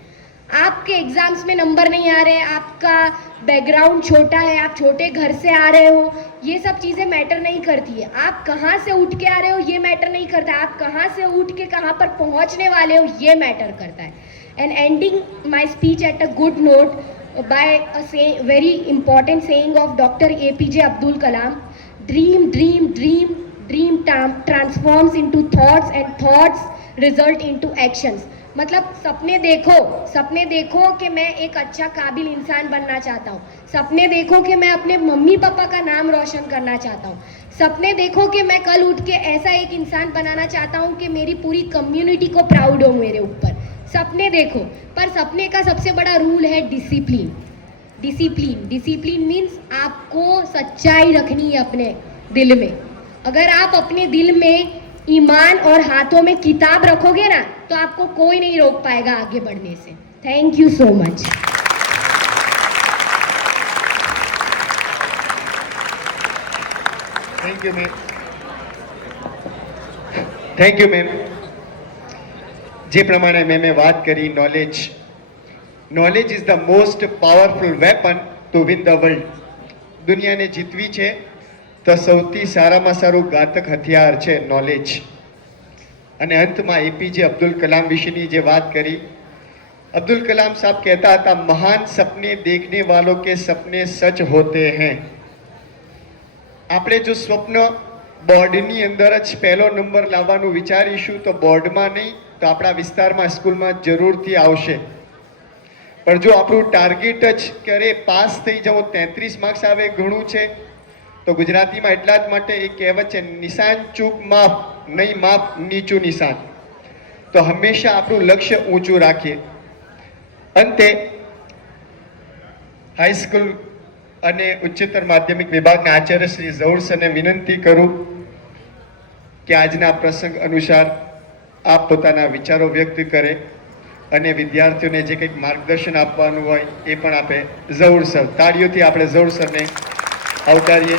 आपके एग्जाम्स में नंबर नहीं आ रहे हैं, आपका बैकग्राउंड छोटा है, आप छोटे घर से आ रहे हो, ये सब चीज़ें मैटर नहीं करती है। आप कहाँ से उठ के आ रहे हो ये मैटर नहीं करता है, आप कहाँ से उठ के कहाँ पर पहुँचने वाले हो ये मैटर करता है। And ending my speech at a good note by a very important saying of doctor APJ Abdul Kalam, dream dream dream dream transforms into thoughts and thoughts result into actions. मतलब सपने देखो कि मैं एक अच्छा काबिल इंसान बनना चाहता हूँ। सपने देखो कि मैं अपने मम्मी पापा का नाम रोशन करना चाहता हूँ। सपने देखो कि मैं कल उठ के ऐसा एक इंसान बनाना चाहता हूँ कि मेरी पूरी कम्युनिटी को प्राउड हो मेरे ऊपर। सपने देखो, पर सपने का सबसे बड़ा रूल है डिसिप्लिन। डिसिप्लिन मीन्स आपको सच्चाई रखनी है अपने दिल में. अगर आप अपने दिल में ईमान और हाथों में किताब रखोगे ना तो आपको कोई नहीं रोक पाएगा आगे बढ़ने से. Thank you so much. Thank you ma'am. Thank you ma'am. જે પ્રમાણે મેમે વાત કરી, knowledge is the most powerful weapon to win the world. દુનિયાને જીતવી છે તો સૌથી સારામાં સારું ઘાતક હથિયાર છે નોલેજ. અને અંતમાં એપીજે અબ્દુલ કલામ વિશેની જે વાત કરી, અબ્દુલ કલામ સાहब કહેતા હતા, મહાન સપને દેખને વાલો કે સપને સચ હોતે हैं. આપણે જો સ્વપ્ન બોર્ડની અંદર જ પહેલો નંબર લાવવાનું વિચારીશું તો બોર્ડમાં નહીં તો આપણા વિસ્તારમાં સ્કૂલમાં જરૂરથી આવશે. પણ જો આપણું ટાર્ગેટ જ કરે પાસ થઈ જવું, 33 માર્ક્સ આવે ઘણું છે, તો ગુજરાતીમાં એટલા જ માટે એક કહેવત છે, નિશાન ચૂક માપ નહીં, માપ નીચું નિશાન. તો હંમેશા આપણું લક્ષ્ય ઊંચું રાખીએ. અંતે હાઈસ્કૂલ અને ઉચ્ચતર માધ્યમિક વિભાગના આચાર્ય શ્રી ઝહુર સરને વિનંતી કરું કે આજના પ્રસંગ અનુસાર આપ પોતાના વિચારો વ્યક્ત કરે અને વિદ્યાર્થીઓને જે કંઈક માર્ગદર્શન આપવાનું હોય એ પણ આપે. ઝહુર સર, તાળીઓથી આપણે ઝહુર સરને આવકારીએ.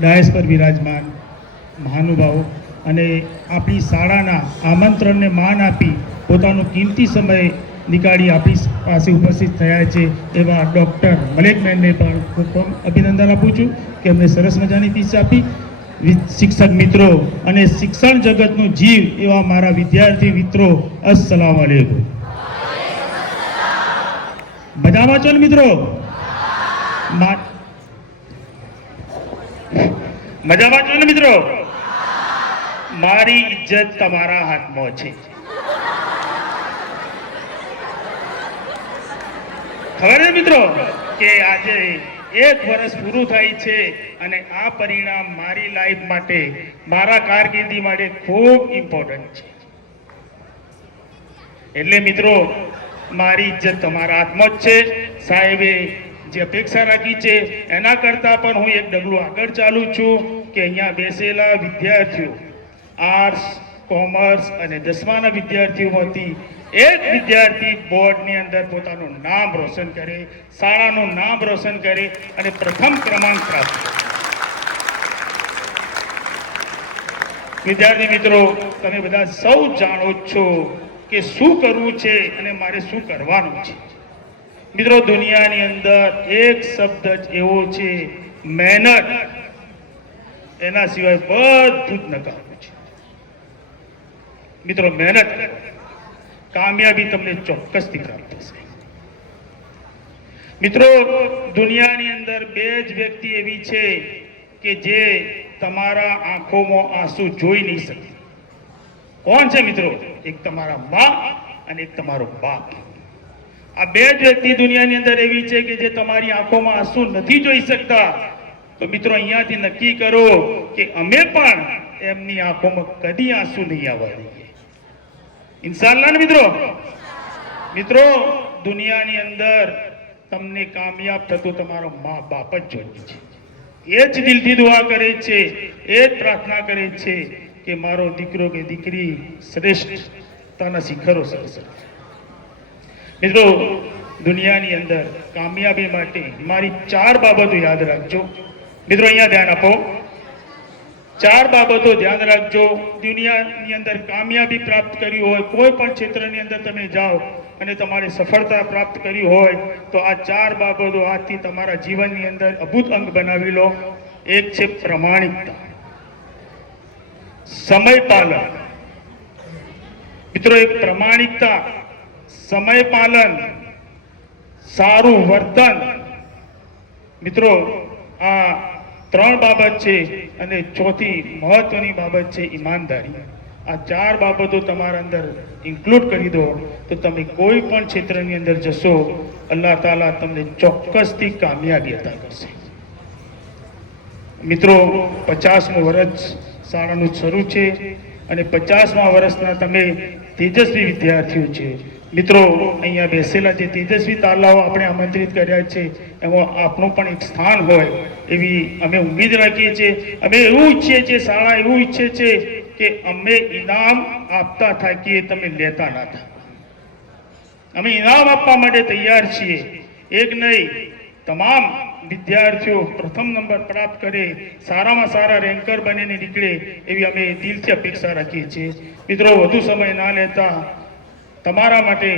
ડાયસ પર વિરાજમાન મહાનુભાવો અને આપણી શાળાના આમંત્રણને માન આપી પોતાનો કિંમતી સમય નીકાળી આપણી પાસે ઉપસ્થિત થયા છે એવા ડૉક્ટર મલેક મેનને પણ ખૂબ અભિનંદન આપું છું કે અમને સરસ મજાની પીસ આપી. શિક્ષક મિત્રો અને શિક્ષણ જગતનો જીવ એવા મારા વિદ્યાર્થી મિત્રો, અસ્સલામ વાલેકુમ. મજામાં છો ને મિત્રો? મજામાં છો ને મિત્રો? મારી ઇજ્જત તમારા હાથમાં છે. ખબર છે મિત્રો કે આજે 1 વર્ષ પૂરું થાય છે અને આ પરિણામ મારી લાઈફ માટે, મારા કારકિર્દી માટે ખૂબ ઇમ્પોર્ટન્ટ છે. એટલે મિત્રો મારી ઇજ્જત તમારા હાથમાં જ છે. સાહેબે જે અપેક્ષા રાખી છે એના કરતાં પણ હું એક ડગલું આગળ ચાલું છું કે અહીંયા બેસેલા વિદ્યાર્થીઓ આર્ટ્સ, કોમર્સ અને 10માના વિદ્યાર્થીઓમાંથી એક વિદ્યાર્થી બોર્ડની અંદર પોતાનું નામ રોશન કરે, શાળાનું નામ રોશન કરે અને પ્રથમ ક્રમાંક પ્રાપ્ત કરે. વિદ્યાર્થી મિત્રો, તમે બધા સૌ જાણો છો કે શું કરવું છે અને મારે શું કરવાનું છે. મિત્રો, દુનિયાની અંદર એક શબ્દ જ એવો છે, મહેનત. એના સિવાય બધું જ નકામું છે. મિત્રો, મહેનત કામયાબી તમને ચોક્કસથી પ્રાપ્ત થશે. મિત્રો, દુનિયાની અંદર 2 જ વ્યક્તિ એવી છે કે જે તમારા આંખોમાં આંસુ જોઈ નહીં શકે. કોણ છે મિત્રો? એક તમારા મા અને એક તમારો બાપ. આ 2 જ વ્યક્તિ દુનિયાની અંદર એવી છે કે જે તમારી આંખોમાં આંસુ નથી જોઈ શકતા. તો મિત્રો, અહીંયાથી નક્કી કરો કે અમે પણ એમની આંખોમાં કદી આંસુ નહીં આવવા દઈએ. ઇન્શાઅલ્લાહ. મિત્રો, દુનિયાની અંદર તમને કામયાબ થતું તમારો મા બાપ જ જોઈએ છે. એ જ દિલથી દુઆ કરે છે, એ જ પ્રાર્થના કરે છે કે મારો દીકરો કે દીકરી શ્રેષ્ઠતાના શિખરો સર. મિત્રો, દુનિયાની અંદર કામયાબી માટે મારી 4 બાબતો યાદ રાખજો. મિત્રો, અહીંયા ધ્યાન આપો. 4 બાબતો ધ્યાન રાખજો. દુનિયાની અંદર કામયાબી પ્રાપ્ત કરી હોય, કોઈ પણ ક્ષેત્રની અંદર તમે જાઓ અને તમારે સફળતા પ્રાપ્ત કરી હોય તો આ 4 બાબતો આજથી તમારા જીવનની અંદર અદ્ભુત અંગ બનાવી લો. એક છે પ્રમાણિકતા, સમય પાલન. મિત્રો, એક પ્રમાણિકતા, સમય પાલન, સારું વર્તન. મિત્રો, આ 3 બાબત છે અને ચોથી મહત્વની બાબત છે ઈમાનદારી. આ 4 બાબતો તમારા અંદર ઇન્ક્લુડ કરી દો તો તમે કોઈ પણ ક્ષેત્રની અંદર જશો, અલ્લાહ તાલા તમને ચોક્કસથી કામયાબી અતા કરશે. મિત્રો, 50મું વર્ષ શાળાનું શરૂ છે અને 50મા વર્ષના તમે તેજસ્વી વિદ્યાર્થીઓ છે. મિત્રો અહીંયા બેસેલા જે તેજસ્વી તારલાઓ આપણે આમંત્રિત કર્યા છે એમાં આપણું પણ એક સ્થાન હોય એવી અમે ઉમ્મીદ રાખીએ છીએ. અમે એવું ઈચ્છીએ છીએ, શાળા એવું ઈચ્છે છે કે અમે ઇનામ આપતા થાકીએ, તમે લેતા ના થા. અમે ઇનામ આપવા માટે તૈયાર છીએ. એક નહીં, તમામ વિદ્યાર્થીઓ પ્રથમ નંબર પ્રાપ્ત કરે, સારામાં સારા રેન્કર બનીને નીકળે એવી અમે દિલથી અપેક્ષા રાખીએ છીએ. મિત્રો, વધુ સમય ના લેતા તમારા માટે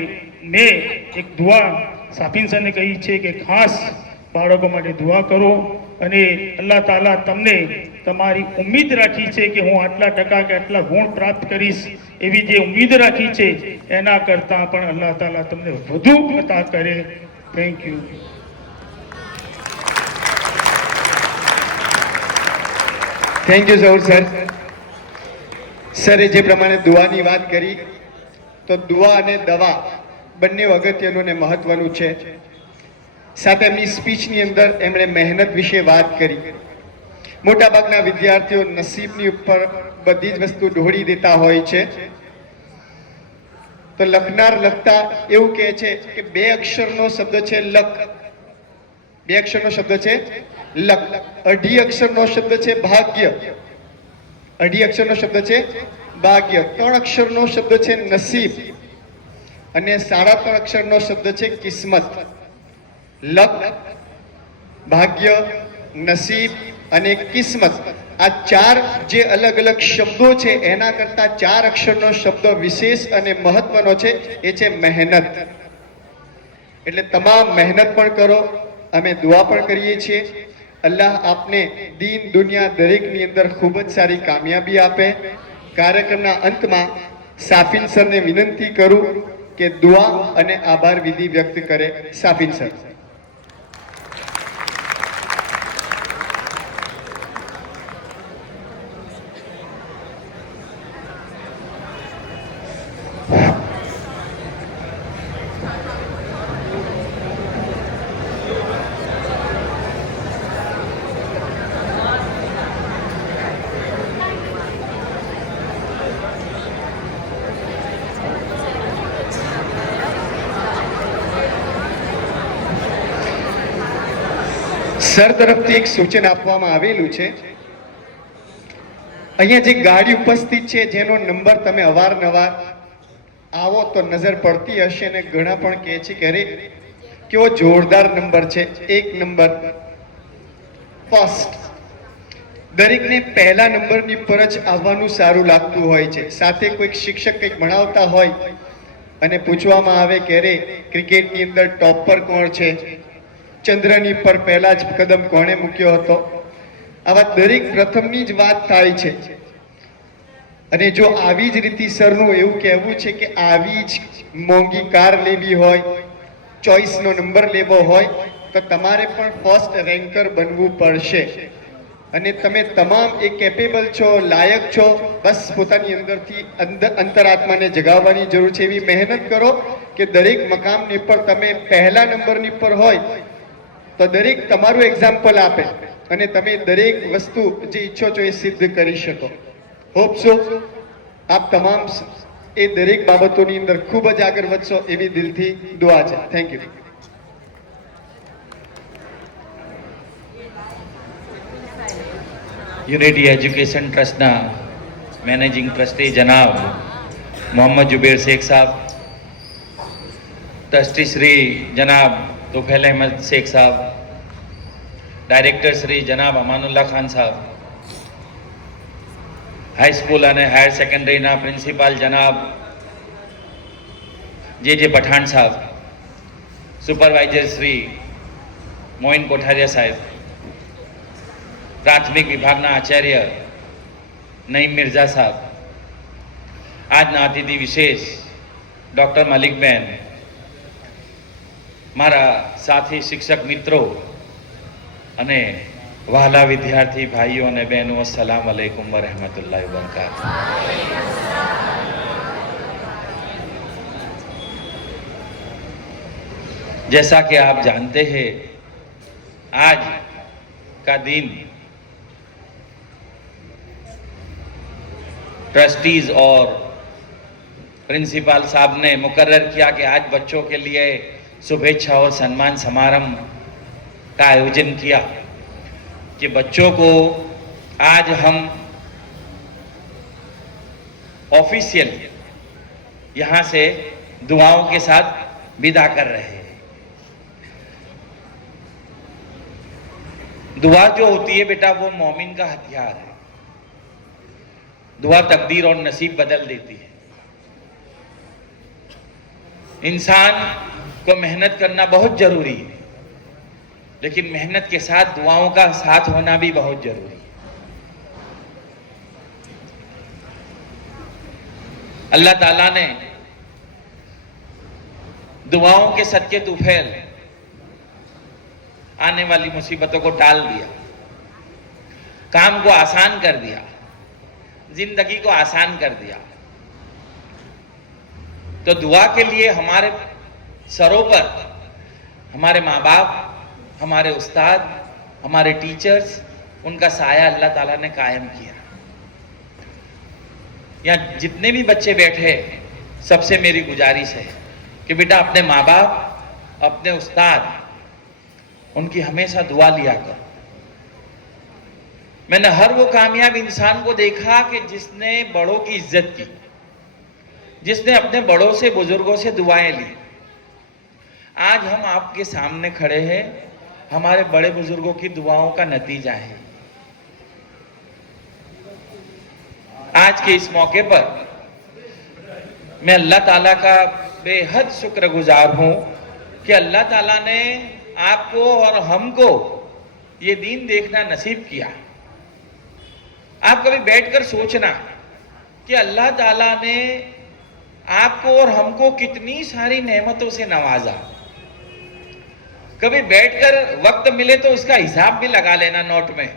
મેં એક દુઆ સાફીન સરને કહી છે કે ખાસ બાળકો માટે દુઆ કરો અને અલ્લાહ તાલા તમને તમારી ઉમ્મીદ રાખી છે કે હું આટલા ટકા કે આટલા ગુણ પ્રાપ્ત કરીશ એવી જે ઉમ્મીદ રાખી છે એના કરતાં પણ અલ્લાહ તાલા તમને વધુ અતા કરે. Thank you. Thank you Zahoor sir. સરે જે પ્રમાણે દુઆની વાત કરી, તો દુઆ અને દવા બંને અગત્યનું ને મહત્વનું છે. સાથે એમની સ્પીચની અંદર એમણે મહેનત વિશે વાત કરી. મોટાભાગના વિદ્યાર્થીઓ નસીબની ઉપર બધી જ વસ્તુ ઢોળી દેતા હોય છે. તો લખનાર લખતા એવું કહે છે કે 2 અક્ષરનો શબ્દ છે લક, 2 અક્ષરનો શબ્દ છે લક, 2.5 અક્ષરનો શબ્દ છે ભાગ્ય, 2.5 અક્ષરનો શબ્દ છે ભાગ્ય, 3 અક્ષરનો શબ્દ છે નસીબ અને 3.5 અક્ષરનો શબ્દ છે કિસ્મત. લક, ભાગ્ય, નસીબ અને કિસ્મત, આ 4 જે અલગ અલગ શબ્દો છે એના કરતા 4 અક્ષરનો શબ્દ વિશેષ અને મહત્વનો છે, એ છે મહેનત. એટલે તમામ મહેનત પણ કરો. અમે દુઆ પણ કરીએ છીએ અલ્લાહ આપને દીન દુનિયા દરેકની અંદર ખૂબ જ સારી કામયાબી આપે. કાર્યક્રમના અંતમાં સાફીન સરને વિનંતી કરું કે દુઆ અને આભાર વિધિ વ્યક્ત કરે. સાફીન સર. સર તરફથી એક સૂચન આપવામાં આવેલું છે. અહીંયા જે ગાડી ઉપસ્થિત છે જેનો નંબર તમે અવારનવાર આવો તો નજર પડતી હશે અને ઘણા પણ કહે છે કે અરે કેવો જોરદાર નંબર છે, 1 નંબર ફર્સ્ટ. દરેકને પહેલા નંબરની પર જ આવવાનું સારું લાગતું હોય છે. સાથે કોઈક શિક્ષક કંઈક ભણાવતા હોય અને પૂછવામાં આવે કે અરે ક્રિકેટની અંદર ટોપ પર કોણ છે, ચંદ્રની પર પહેલા જ કદમ કોણે મૂક્યો હતો, આવા દરેક પ્રથમની જ વાત થાય છે. અને જો આવી જ રીતે સરનું એવું કહેવું છે કે આવી જ મોંઘી કાર લેવી હોય, ચોઈસનો નંબર લેવો હોય તો તમારે પણ ફર્સ્ટ રેન્કર બનવું પડશે. અને તમે તમામ એ કેપેબલ છો, લાયક છો. બસ પોતાની અંદરથી અંતરાત્માને જગાવવાની જરૂર છે. એવી મહેનત કરો કે દરેક મકામની પર તમે પહેલા નંબરની પર હોય તો દરેક તમારું એક્ઝામ્પલ આપે અને તમે દરેક વસ્તુ જે ઈચ્છો છો એ સિદ્ધ કરી શકો. હોપ સો આપ તમામ એ દરેક બાબતોની અંદર ખૂબ જ આગળ વધશો એવી દિલથી દુઆ છે. Thank you. યુનિટી એજ્યુકેશન ટ્રસ્ટના મેનેજિંગ ટ્રસ્ટી જનાબ મોહમ્મદ જુબેર શેખ સાહેબ, ટ્રસ્ટી શ્રી જનાબ તોફેલ અહેમદ શેખ સાહેબ, ડાયરેક્ટર શ્રી જનાબ અમાનુલ્લાહ ખાન સાહેબ, હાઈસ્કૂલ અને હાયર સેકન્ડરીના પ્રિન્સિપાલ જનાબ જે પઠાણ સાહેબ, સુપરવાઇઝર શ્રી મોઇન કોઠારિયા સાહેબ, પ્રાથમિક વિભાગના આચાર્ય નઈમ મિર્ઝા સાહેબ, આજના અતિથિ વિશેષ ડૉક્ટર મલિકબેન, મારા સાથી શિક્ષક મિત્રો અને વહાલા વિદ્યાર્થી ભાઈઓ અને બહેનો, अस्सलाम वालेकुम व रहमतुल्लाहि व बरकातहू। जैसा कि आप जानते हैं, आज का दिन ट्रस्टीज और प्रिंसिपल साहब ने मुकर्रर किया कि आज बच्चों के लिए शुभेच्छा और सम्मान समारंभ का आयोजन किया कि बच्चों को आज हम ऑफिशियल यहाँ से दुआओं के साथ विदा कर रहे हैं। दुआ जो होती है बेटा वो मोमिन का हथियार है। दुआ तकदीर और नसीब बदल देती है। इंसान को मेहनत करना बहुत जरूरी है, लेकिन मेहनत के साथ दुआओं का साथ होना भी बहुत जरूरी है। अल्लाह ताला ने दुआओं के सदके तुफैल आने वाली मुसीबतों को टाल दिया, काम को आसान कर दिया, जिंदगी को आसान कर दिया। तो दुआ के लिए हमारे सरों पर हमारे माँ बाप, हमारे उस्ताद, हमारे टीचर्स, उनका साया अल्लाह ताला ने कायम किया। यहाँ जितने भी बच्चे बैठे सबसे मेरी गुजारिश है कि बेटा अपने माँ बाप, अपने उस्ताद, उनकी हमेशा दुआ लिया कर। मैंने हर वो कामयाब इंसान को देखा कि जिसने बड़ों की इज्जत की, जिसने अपने बड़ों से, बुजुर्गों से दुआएं ली। आज हम आपके सामने खड़े हैं, हमारे बड़े बुजुर्गों की दुआओं का नतीजा है। आज के इस मौके पर मैं अल्लाह ताला का बेहद शुक्रगुजार हूं कि अल्लाह ताला ने आपको और हमको ये दीन देखना नसीब किया। आप कभी बैठकर सोचना कि अल्लाह ताला ने आपको और हमको कितनी सारी नेमतों से नवाजा। कभी बैठकर वक्त मिले तो इसका हिसाब भी लगा लेना नोट में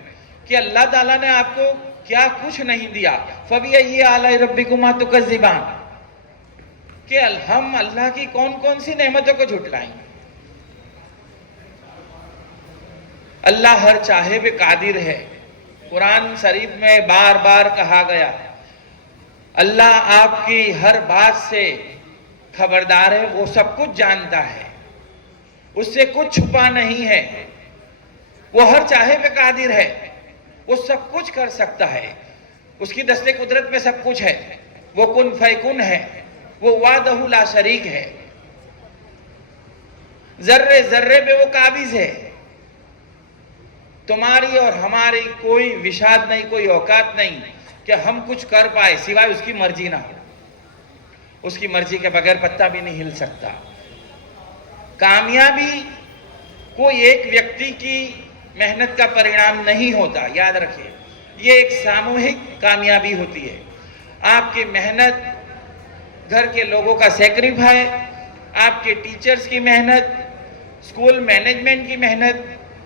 कि अल्लाह ताला ने आपको क्या कुछ नहीं दिया। फबिअय्यि आलाइ रब्बिकुमा तुकज़्ज़िबान, कि हम अल्लाह की कौन कौन सी नेमतों को झुटलाएंगे। अल्लाह हर चाहे पे कादिर है। कुरान शरीफ में बार बार कहा गया, अल्लाह आपकी हर बात से खबरदार है, वो सब कुछ जानता है, उससे कुछ छुपा नहीं है। वो हर चाहे पे कादिर है, वो सब कुछ कर सकता है, उसकी दस्ते कुदरत में सब कुछ है। वो कुन फयकुन है, वो वादहु ला शरीक है, जर्रे जर्रे पे वो काबिज है। तुम्हारी और हमारी कोई विशाद नहीं, कोई औकात नहीं कि हम कुछ कर पाए सिवाय उसकी मर्जी ना हो। उसकी मर्जी के बगैर पत्ता भी नहीं हिल सकता। कामयाबी कोई एक व्यक्ति की मेहनत का परिणाम नहीं होता, याद रखिए, ये एक सामूहिक कामयाबी होती है। आपकी मेहनत, घर के लोगों का सेक्रीफाई, आपके टीचर्स की मेहनत, स्कूल मैनेजमेंट की मेहनत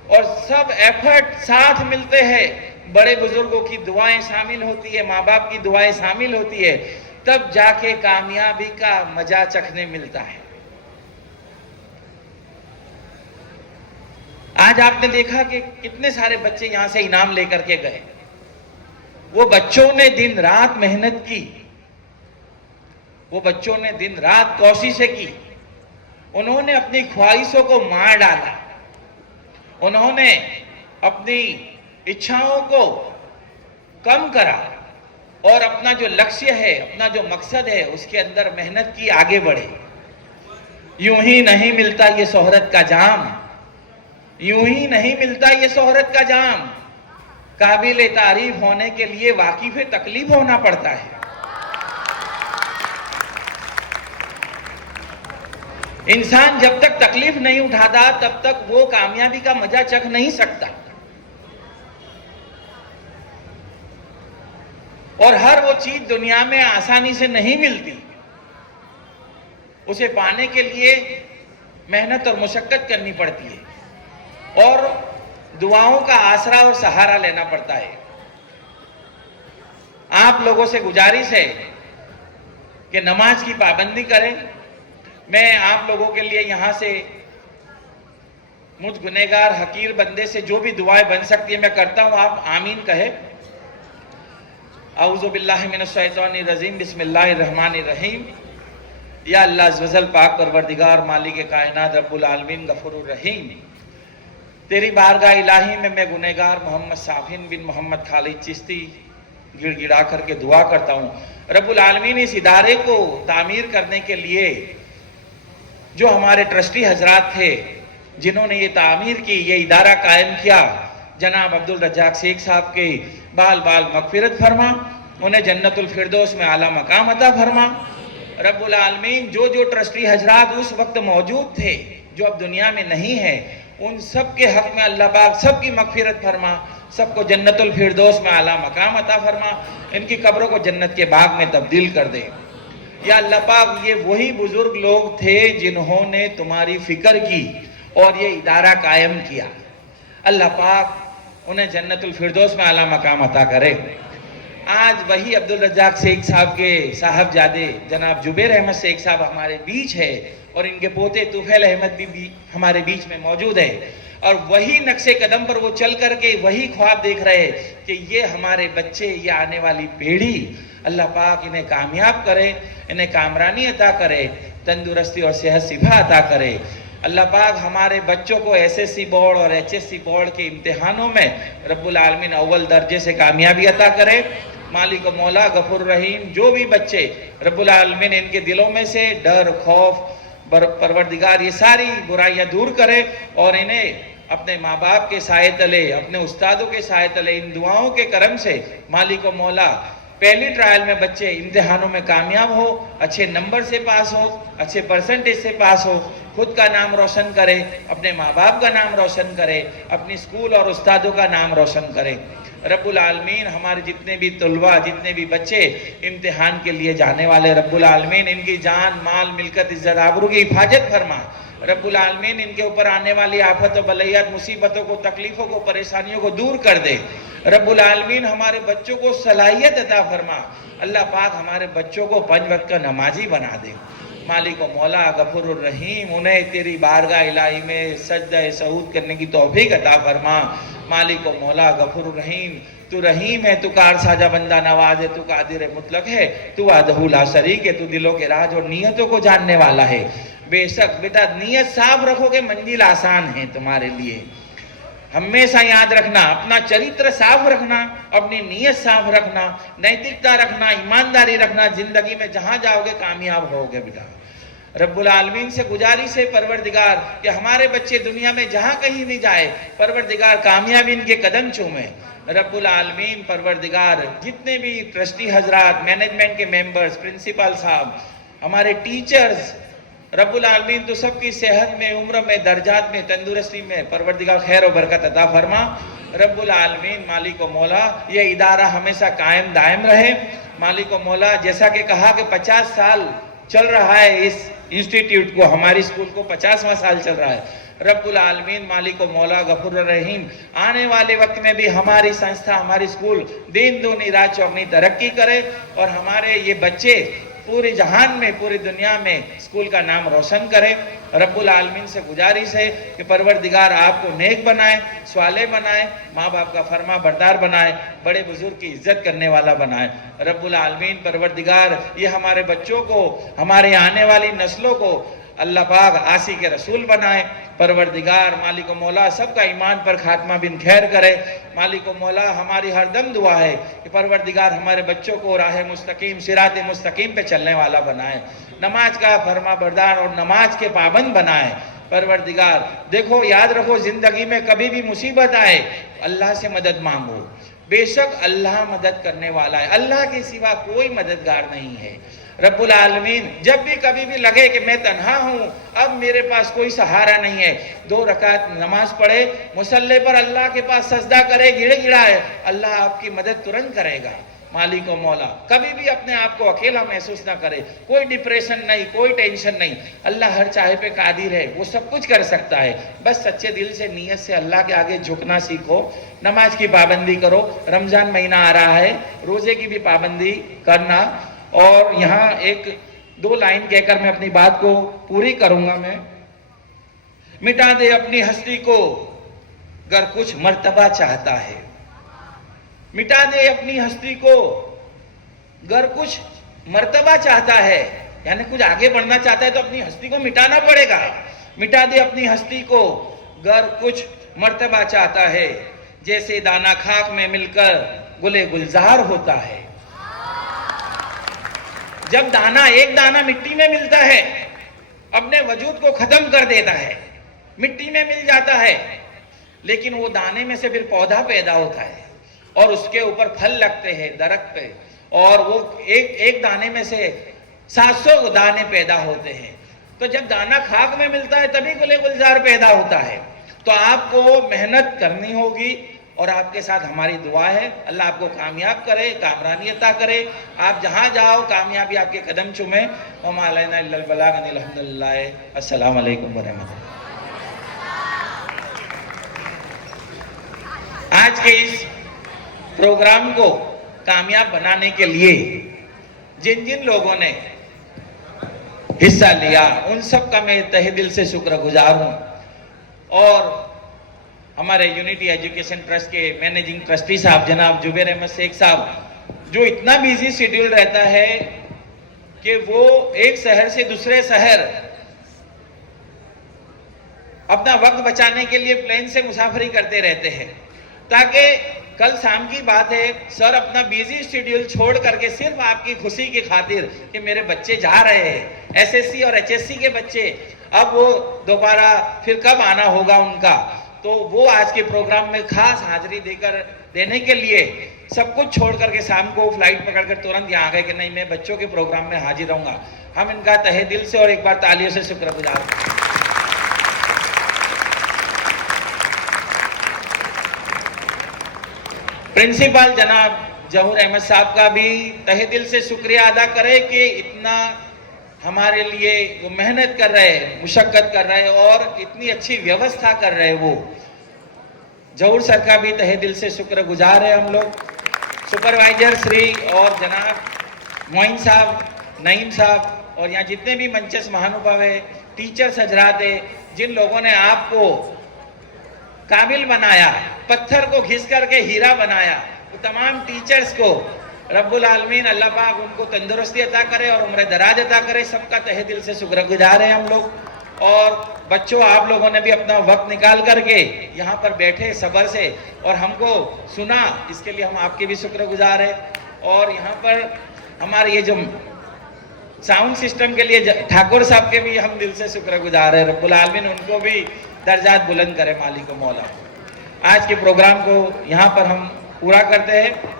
और सब एफर्ट साथ मिलते हैं। बड़े बुजुर्गों की दुआएं शामिल होती है, माँ बाप की दुआएं शामिल होती है, तब जाके कामयाबी का मजा चखने मिलता है। आज आपने देखा कि कितने सारे बच्चे यहां से इनाम लेकर के गए। वो बच्चों ने दिन रात मेहनत की, वो बच्चों ने दिन रात कोशिशें की, उन्होंने अपनी ख्वाहिशों को मार डाला, उन्होंने अपनी इच्छाओं को कम करा और अपना जो लक्ष्य है, अपना जो मकसद है, उसके अंदर मेहनत की, आगे बढ़े। यूं ही नहीं मिलता ये शोहरत का जाम, यूं ही नहीं मिलता ये शोहरत का जाम। काबिल तारीफ होने के लिए वाकिफ तकलीफ होना पड़ता है। इंसान जब तक तकलीफ नहीं उठाता तब तक वो कामयाबी का मजा चख नहीं सकता। और हर वो चीज दुनिया में आसानी से नहीं मिलती, उसे पाने के लिए मेहनत और मुशक्कत करनी पड़ती है और दुआओं का आसरा और सहारा लेना पड़ता है। आप लोगों से गुजारिश है कि नमाज की पाबंदी करें। मैं आप लोगों के लिए यहाँ से मुझ गुनहगार हकीर बंदे से जो भी दुआएं बन सकती है मैं करता हूँ, आप आमीन कहे। औज़ु बिल्लाहि मिनश शैतानिर रजीम, बिस्मिल्लाहिर रहमानिर रहीम। या अल्लाह अज़्ज़वजल पाक परवरदिगार मालिक कायनात रब्बुल आलमीन गफूरुर रहीम, तेरी बारगाह इलाही में मैं गुनहगार मोहम्मद साफिन बिन मोहम्मद खालिद चिश्ती गिड़गिड़ा करके दुआ करता हूँ। रब्बुल आलमीन इस इदारे को तामीर करने के लिए जो हमारे ट्रस्टी हजरात थे, जिन्होंने ये तामीर की, ये इदारा कायम किया, जनाब अब्दुल रज्जाक शेख साहब के बाल बाल मगफिरत फरमा, उन्हें जन्नतुल फिरदौस में आला मकाम अता फरमा। रब्बुल आलमीन जो जो ट्रस्टी हजरात उस वक्त मौजूद थे, जो अब दुनिया में नहीं है, उन सब के हक में अल्लाह पाक सबकी मगफिरत फरमा, सबको जन्नतुल फिरदौस में आला मकाम अता फरमा, इनकी कब्रों को जन्नत के बाग में तब्दील कर दे। या अल्लाह पाक, ये वही बुजुर्ग लोग थे जिन्होंने तुम्हारी फिक्र की और ये इदारा कायम किया। अल्लाह पाक उन्हें जन्नतुल फिरदौस में आला मकाम अता करे। आज वही अब्दुल रज्जाक शेख साहब के साहबजादे जनाब जुबैर अहमद शेख साहब हमारे बीच है और इनके पोते तुफैल अहमद भी हमारे बीच में मौजूद है, और वही नक्शे कदम पर वो चल करके वही ख्वाब देख रहे हैं कि ये हमारे बच्चे, ये आने वाली पीढ़ी, अल्लाह पाक इन्हें कामयाब करे, इन्हें कामरानी अता करे, तंदुरुस्ती और सेहत सिफा अता करे। अल्लाह पाक हमारे बच्चों को एसएससी बोर्ड और एचएससी बोर्ड के इम्तिहानों में रब्बुल आलमीन अव्वल दर्जे से कामयाबी अता करे। मालिक मौला गफूर रहीम, जो भी बच्चे रब्बुल आलमीन इनके दिलों में से डर, खौफ, परवरदिगार ये सारी बुराइयां दूर करे और इन्हें अपने माँ बाप के साए तले, अपने उस्तादों के साए तले, इन दुआओं के करम से मालिक मौला पहली ट्रायल में बच्चे इम्तिहानों में कामयाब हो, अच्छे नंबर से पास हो, अच्छे परसेंटेज से पास हो, खुद का नाम रोशन करे, अपने माँ बाप का नाम रोशन करे, अपनी स्कूल और उस्तादों का नाम रोशन करे। रब्बुल आलमीन हमारे जितने भी तलबा, जितने भी बच्चे इम्तिहान के लिए जाने वाले, रब्बुल आलमीन इनकी जान, माल, मिल्कत, इज्जत, आबरू की हिफाजत फरमा। रब्बुल आलमीन इनके ऊपर आने वाली आफत और बलैयात, मुसीबतों को, तकलीफों को, परेशानियों को दूर कर दे। रब्बुल आलमीन हमारे बच्चों को सलाहियत अता फरमा। अल्लाह पाक हमारे बच्चों को 5 वक्त का नमाजी बना दे। मालिक मौला गफूरुर रहीम, उन्हें तेरी बारगाह इलाही में सजदा सहूद करने की तौफीक अता फरमा। मालिक मौला गफूरुर रहीम, तू रहीम है, तू कार साजा बंदा नवाज है, तू कादिर मुतलक है, तू वादहू ला शरीक है, तू दिलों के राज और नीयतों को जानने वाला है। बेशक बेटा, नीयत साफ रखोगे मंजिल आसान है तुम्हारे लिए। हमेशा याद रखना, अपना चरित्र साफ रखना, अपनी नीयत साफ रखना, नैतिकता रखना, ईमानदारी रखना, जिंदगी में जहां जाओगे कामयाब होगे बेटा। रब्बुल आलमीन से गुजारिश है परवरदिगार कि हमारे बच्चे दुनिया में जहां कहीं भी जाए, परवरदिगार कामयाबी इनके कदम चूमे। रब्बुल आलमीन परवरदिगार जितने भी ट्रस्टी हजरात, मैनेजमेंट के मेंबर्स, प्रिंसिपल साहब, हमारे टीचर्स, रब्बुल आलमीन तो सबकी सेहत में, उम्र में, दर्जात में, तंदुरुस्ती में परवरदिगार खैर और बरकत अता फरमा। रब्बुल आलमीन मालिक व मौला ये इदारा हमेशा कायम दायम रहे। मालिक व मौला जैसा कि कहा कि 50 साल चल रहा है इस इंस्टीट्यूट को, हमारी स्कूल को 50वां साल चल रहा है। रब्बुल आलमीन मालिक व मौला गफूर रहीम, आने वाले वक्त में भी हमारी संस्था, हमारी स्कूल दिन दूनी रात चौगनी तरक्की करे और हमारे ये बच्चे पूरे जहान में, पूरी दुनिया में स्कूल का नाम रोशन करें। रब्बुल आलमीन से गुजारिश है कि परवरदिगार आपको नेक बनाए, स्वाले बनाए, माँ बाप का फरमा बरदार बनाए, बड़े बुजुर्ग की इज्जत करने वाला बनाए। रब्बुल आलमीन परवरदिगार ये हमारे बच्चों को, हमारे आने वाली नस्लों को अल्लाह पाक आसी के रसूल बनाए। परवरदिगार मालिक मौला सबका ईमान पर खात्मा बिन खैर करे। मालिक मौला हमारी हरदम दुआ है कि परवरदिगार हमारे बच्चों को राह मुस्तकीम, सिरात मुस्तकीम पे चलने वाला बनाए, नमाज का फरमा बरदार और नमाज के पाबंद बनाए। परवरदिगार देखो, याद रखो, जिंदगी में कभी भी मुसीबत आए अल्लाह से मदद मांगो। बेशक अल्लाह मदद करने वाला है, अल्लाह के सिवा कोई मददगार नहीं है। रब्बुल आलमीन जब भी कभी भी लगे कि मैं तन्हा हूँ, अब मेरे पास कोई सहारा नहीं है, 2 रकात नमाज पढ़े, मुसल्ले पर अल्लाह के पास सजदा करे, गिड़गिड़ाए, अल्लाह आपकी मदद तुरंत करेगा। मालिक व मौला कभी भी अपने आप को अकेला महसूस ना करे, कोई डिप्रेशन नहीं, कोई टेंशन नहीं। अल्लाह हर चाहे पे कादिर है, वो सब कुछ कर सकता है। बस सच्चे दिल से, नीयत से अल्लाह के आगे झुकना सीखो, नमाज की पाबंदी करो। रमजान महीना आ रहा है, रोजे की भी पाबंदी करना। और यहाँ 1-2 लाइन कहकर मैं अपनी बात को पूरी करूंगा। मैं मिटा दे अपनी हस्ती को गर कुछ मर्तबा चाहता है, मिटा दे अपनी हस्ती को गर कुछ मर्तबा चाहता है। यानी कुछ आगे बढ़ना चाहता है तो अपनी हस्ती को मिटाना पड़ेगा। मिटा दे अपनी हस्ती को, गर कुछ मर्तबा चाहता है, जैसे दाना खाक में मिलकर गुले गुलजार होता है। जब दाना, एक दाना मिट्टी में मिलता है, अपने वजूद को खत्म कर देता है, मिट्टी में मिल जाता है, लेकिन वो दाने में से फिर पौधा पैदा होता है और उसके ऊपर फल लगते हैं दरख्त पे, और वो एक दाने में से 700 दाने पैदा होते हैं। तो जब दाना खाक में मिलता है तभी गुले गुलजार पैदा होता है। तो आपको मेहनत करनी होगी और आपके साथ हमारी दुआ है। अल्लाह आपको कामयाब करे, कामरानी अता करे, आप जहां जाओ कामयाबी आपके कदम चूमे। अस्सलाम वालेकुम व रहमतुल्लाह। आज के इस प्रोग्राम को कामयाब बनाने के लिए जिन जिन लोगों ने हिस्सा लिया उन सब का मैं तहे दिल से शुक्रगुजार हूं। और हमारे यूनिटी एजुकेशन ट्रस्ट के मैनेजिंग ट्रस्टी साहब जनाब जुबैर अहमद शेख साहब, जो इतना बिजी शेड्यूल रहता है कि वो एक शहर से दूसरे शहर अपना वक्त बचाने के लिए प्लेन से मुसाफरी करते रहते हैं, ताकि कल शाम की बात है, सर अपना बिजी शेड्यूल छोड़ करके सिर्फ आपकी खुशी की खातिर कि मेरे बच्चे जा रहे हैं, एसएससी और एचएससी के बच्चे, अब वो दोबारा फिर कब आना होगा उनका, तो वो आज के प्रोग्राम में खास हाजिरी देने के लिए सब कुछ छोड़ करके शाम को फ्लाइट पकड़कर तुरंत यहाँ आ गए कि नहीं मैं बच्चों के प्रोग्राम में हाजिर रहूंगा। हम इनका तहे दिल से और एक बार तालियों से शुक्रगुजार हैं। प्रिंसिपल जनाब जहूर अहमद साहब का भी तहे दिल से शुक्रिया अदा करें कि इतना हमारे लिए वो मेहनत कर रहे हैं, मुशक्कत कर रहे हैं और इतनी अच्छी व्यवस्था कर रहे हैं। वो जहूर सर का भी तहे दिल से शुक्रगुजार है हम लोग। सुपरवाइजर श्री और जनाब मोइन साहब, नईम साहब और यहाँ जितने भी मंचस महानुभाव है, टीचर्स हजरात है, जिन लोगों ने आपको काबिल बनाया, पत्थर को घिस करके हीरा बनाया, तो तमाम टीचर्स को रब्बुल आलमीन अल्लाह पाक उनको तंदुरुस्ती अता करे और उम्र दराज अता करे। सबका तहे दिल से शुक्रगुजार हैं हम लोग। और बच्चों, आप लोगों ने भी अपना वक्त निकाल करके यहाँ पर बैठे सब्र से और हमको सुना, इसके लिए हम आपके भी शुक्रगुजार हैं। और यहाँ पर हमारे ये जो साउंड सिस्टम के लिए ठाकुर साहब के भी हम दिल से शुक्रगुजार हैं। रब्बुल आलमीन उनको भी दर्जात बुलंद करे मालिक मौला। आज के प्रोग्राम को यहाँ पर हम पूरा करते हैं।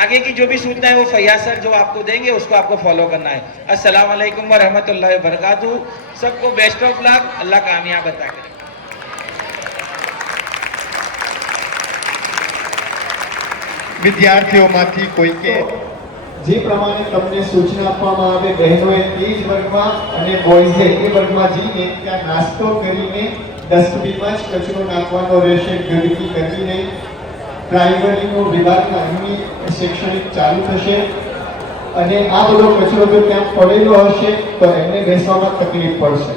आगे की जो भी सूचना है वो फैयाज सर जो आपको देंगे उसको आपको फॉलो करना है। अस्सलाम वालेकुम व रहमतुल्लाहि व बरकातहू। सबको बेस्ट ऑफ लक, अल्लाह कामयाब अता करे। વિદ્યાર્થીઓમાંથી કોઈકે જે પ્રમાણે તમને સૂચના આપવામાં આવે, બહેનોએ તે જ વર્ગમાં અને બોયઝે એ વર્ગમાં જઈને ત્યાં નાસ્તો કરીને ડસ્ટબિનમાં જ કચરો નાખવાનો રહેશે, ગંદકી કરવી નહીં। પ્રાઇમરીનો વિભાગના અહીંની શૈક્ષણિક ચાલુ થશે અને આ બધો કચરો જો ત્યાં પડેલો હશે તો એમને બેસવામાં તકલીફ પડશે।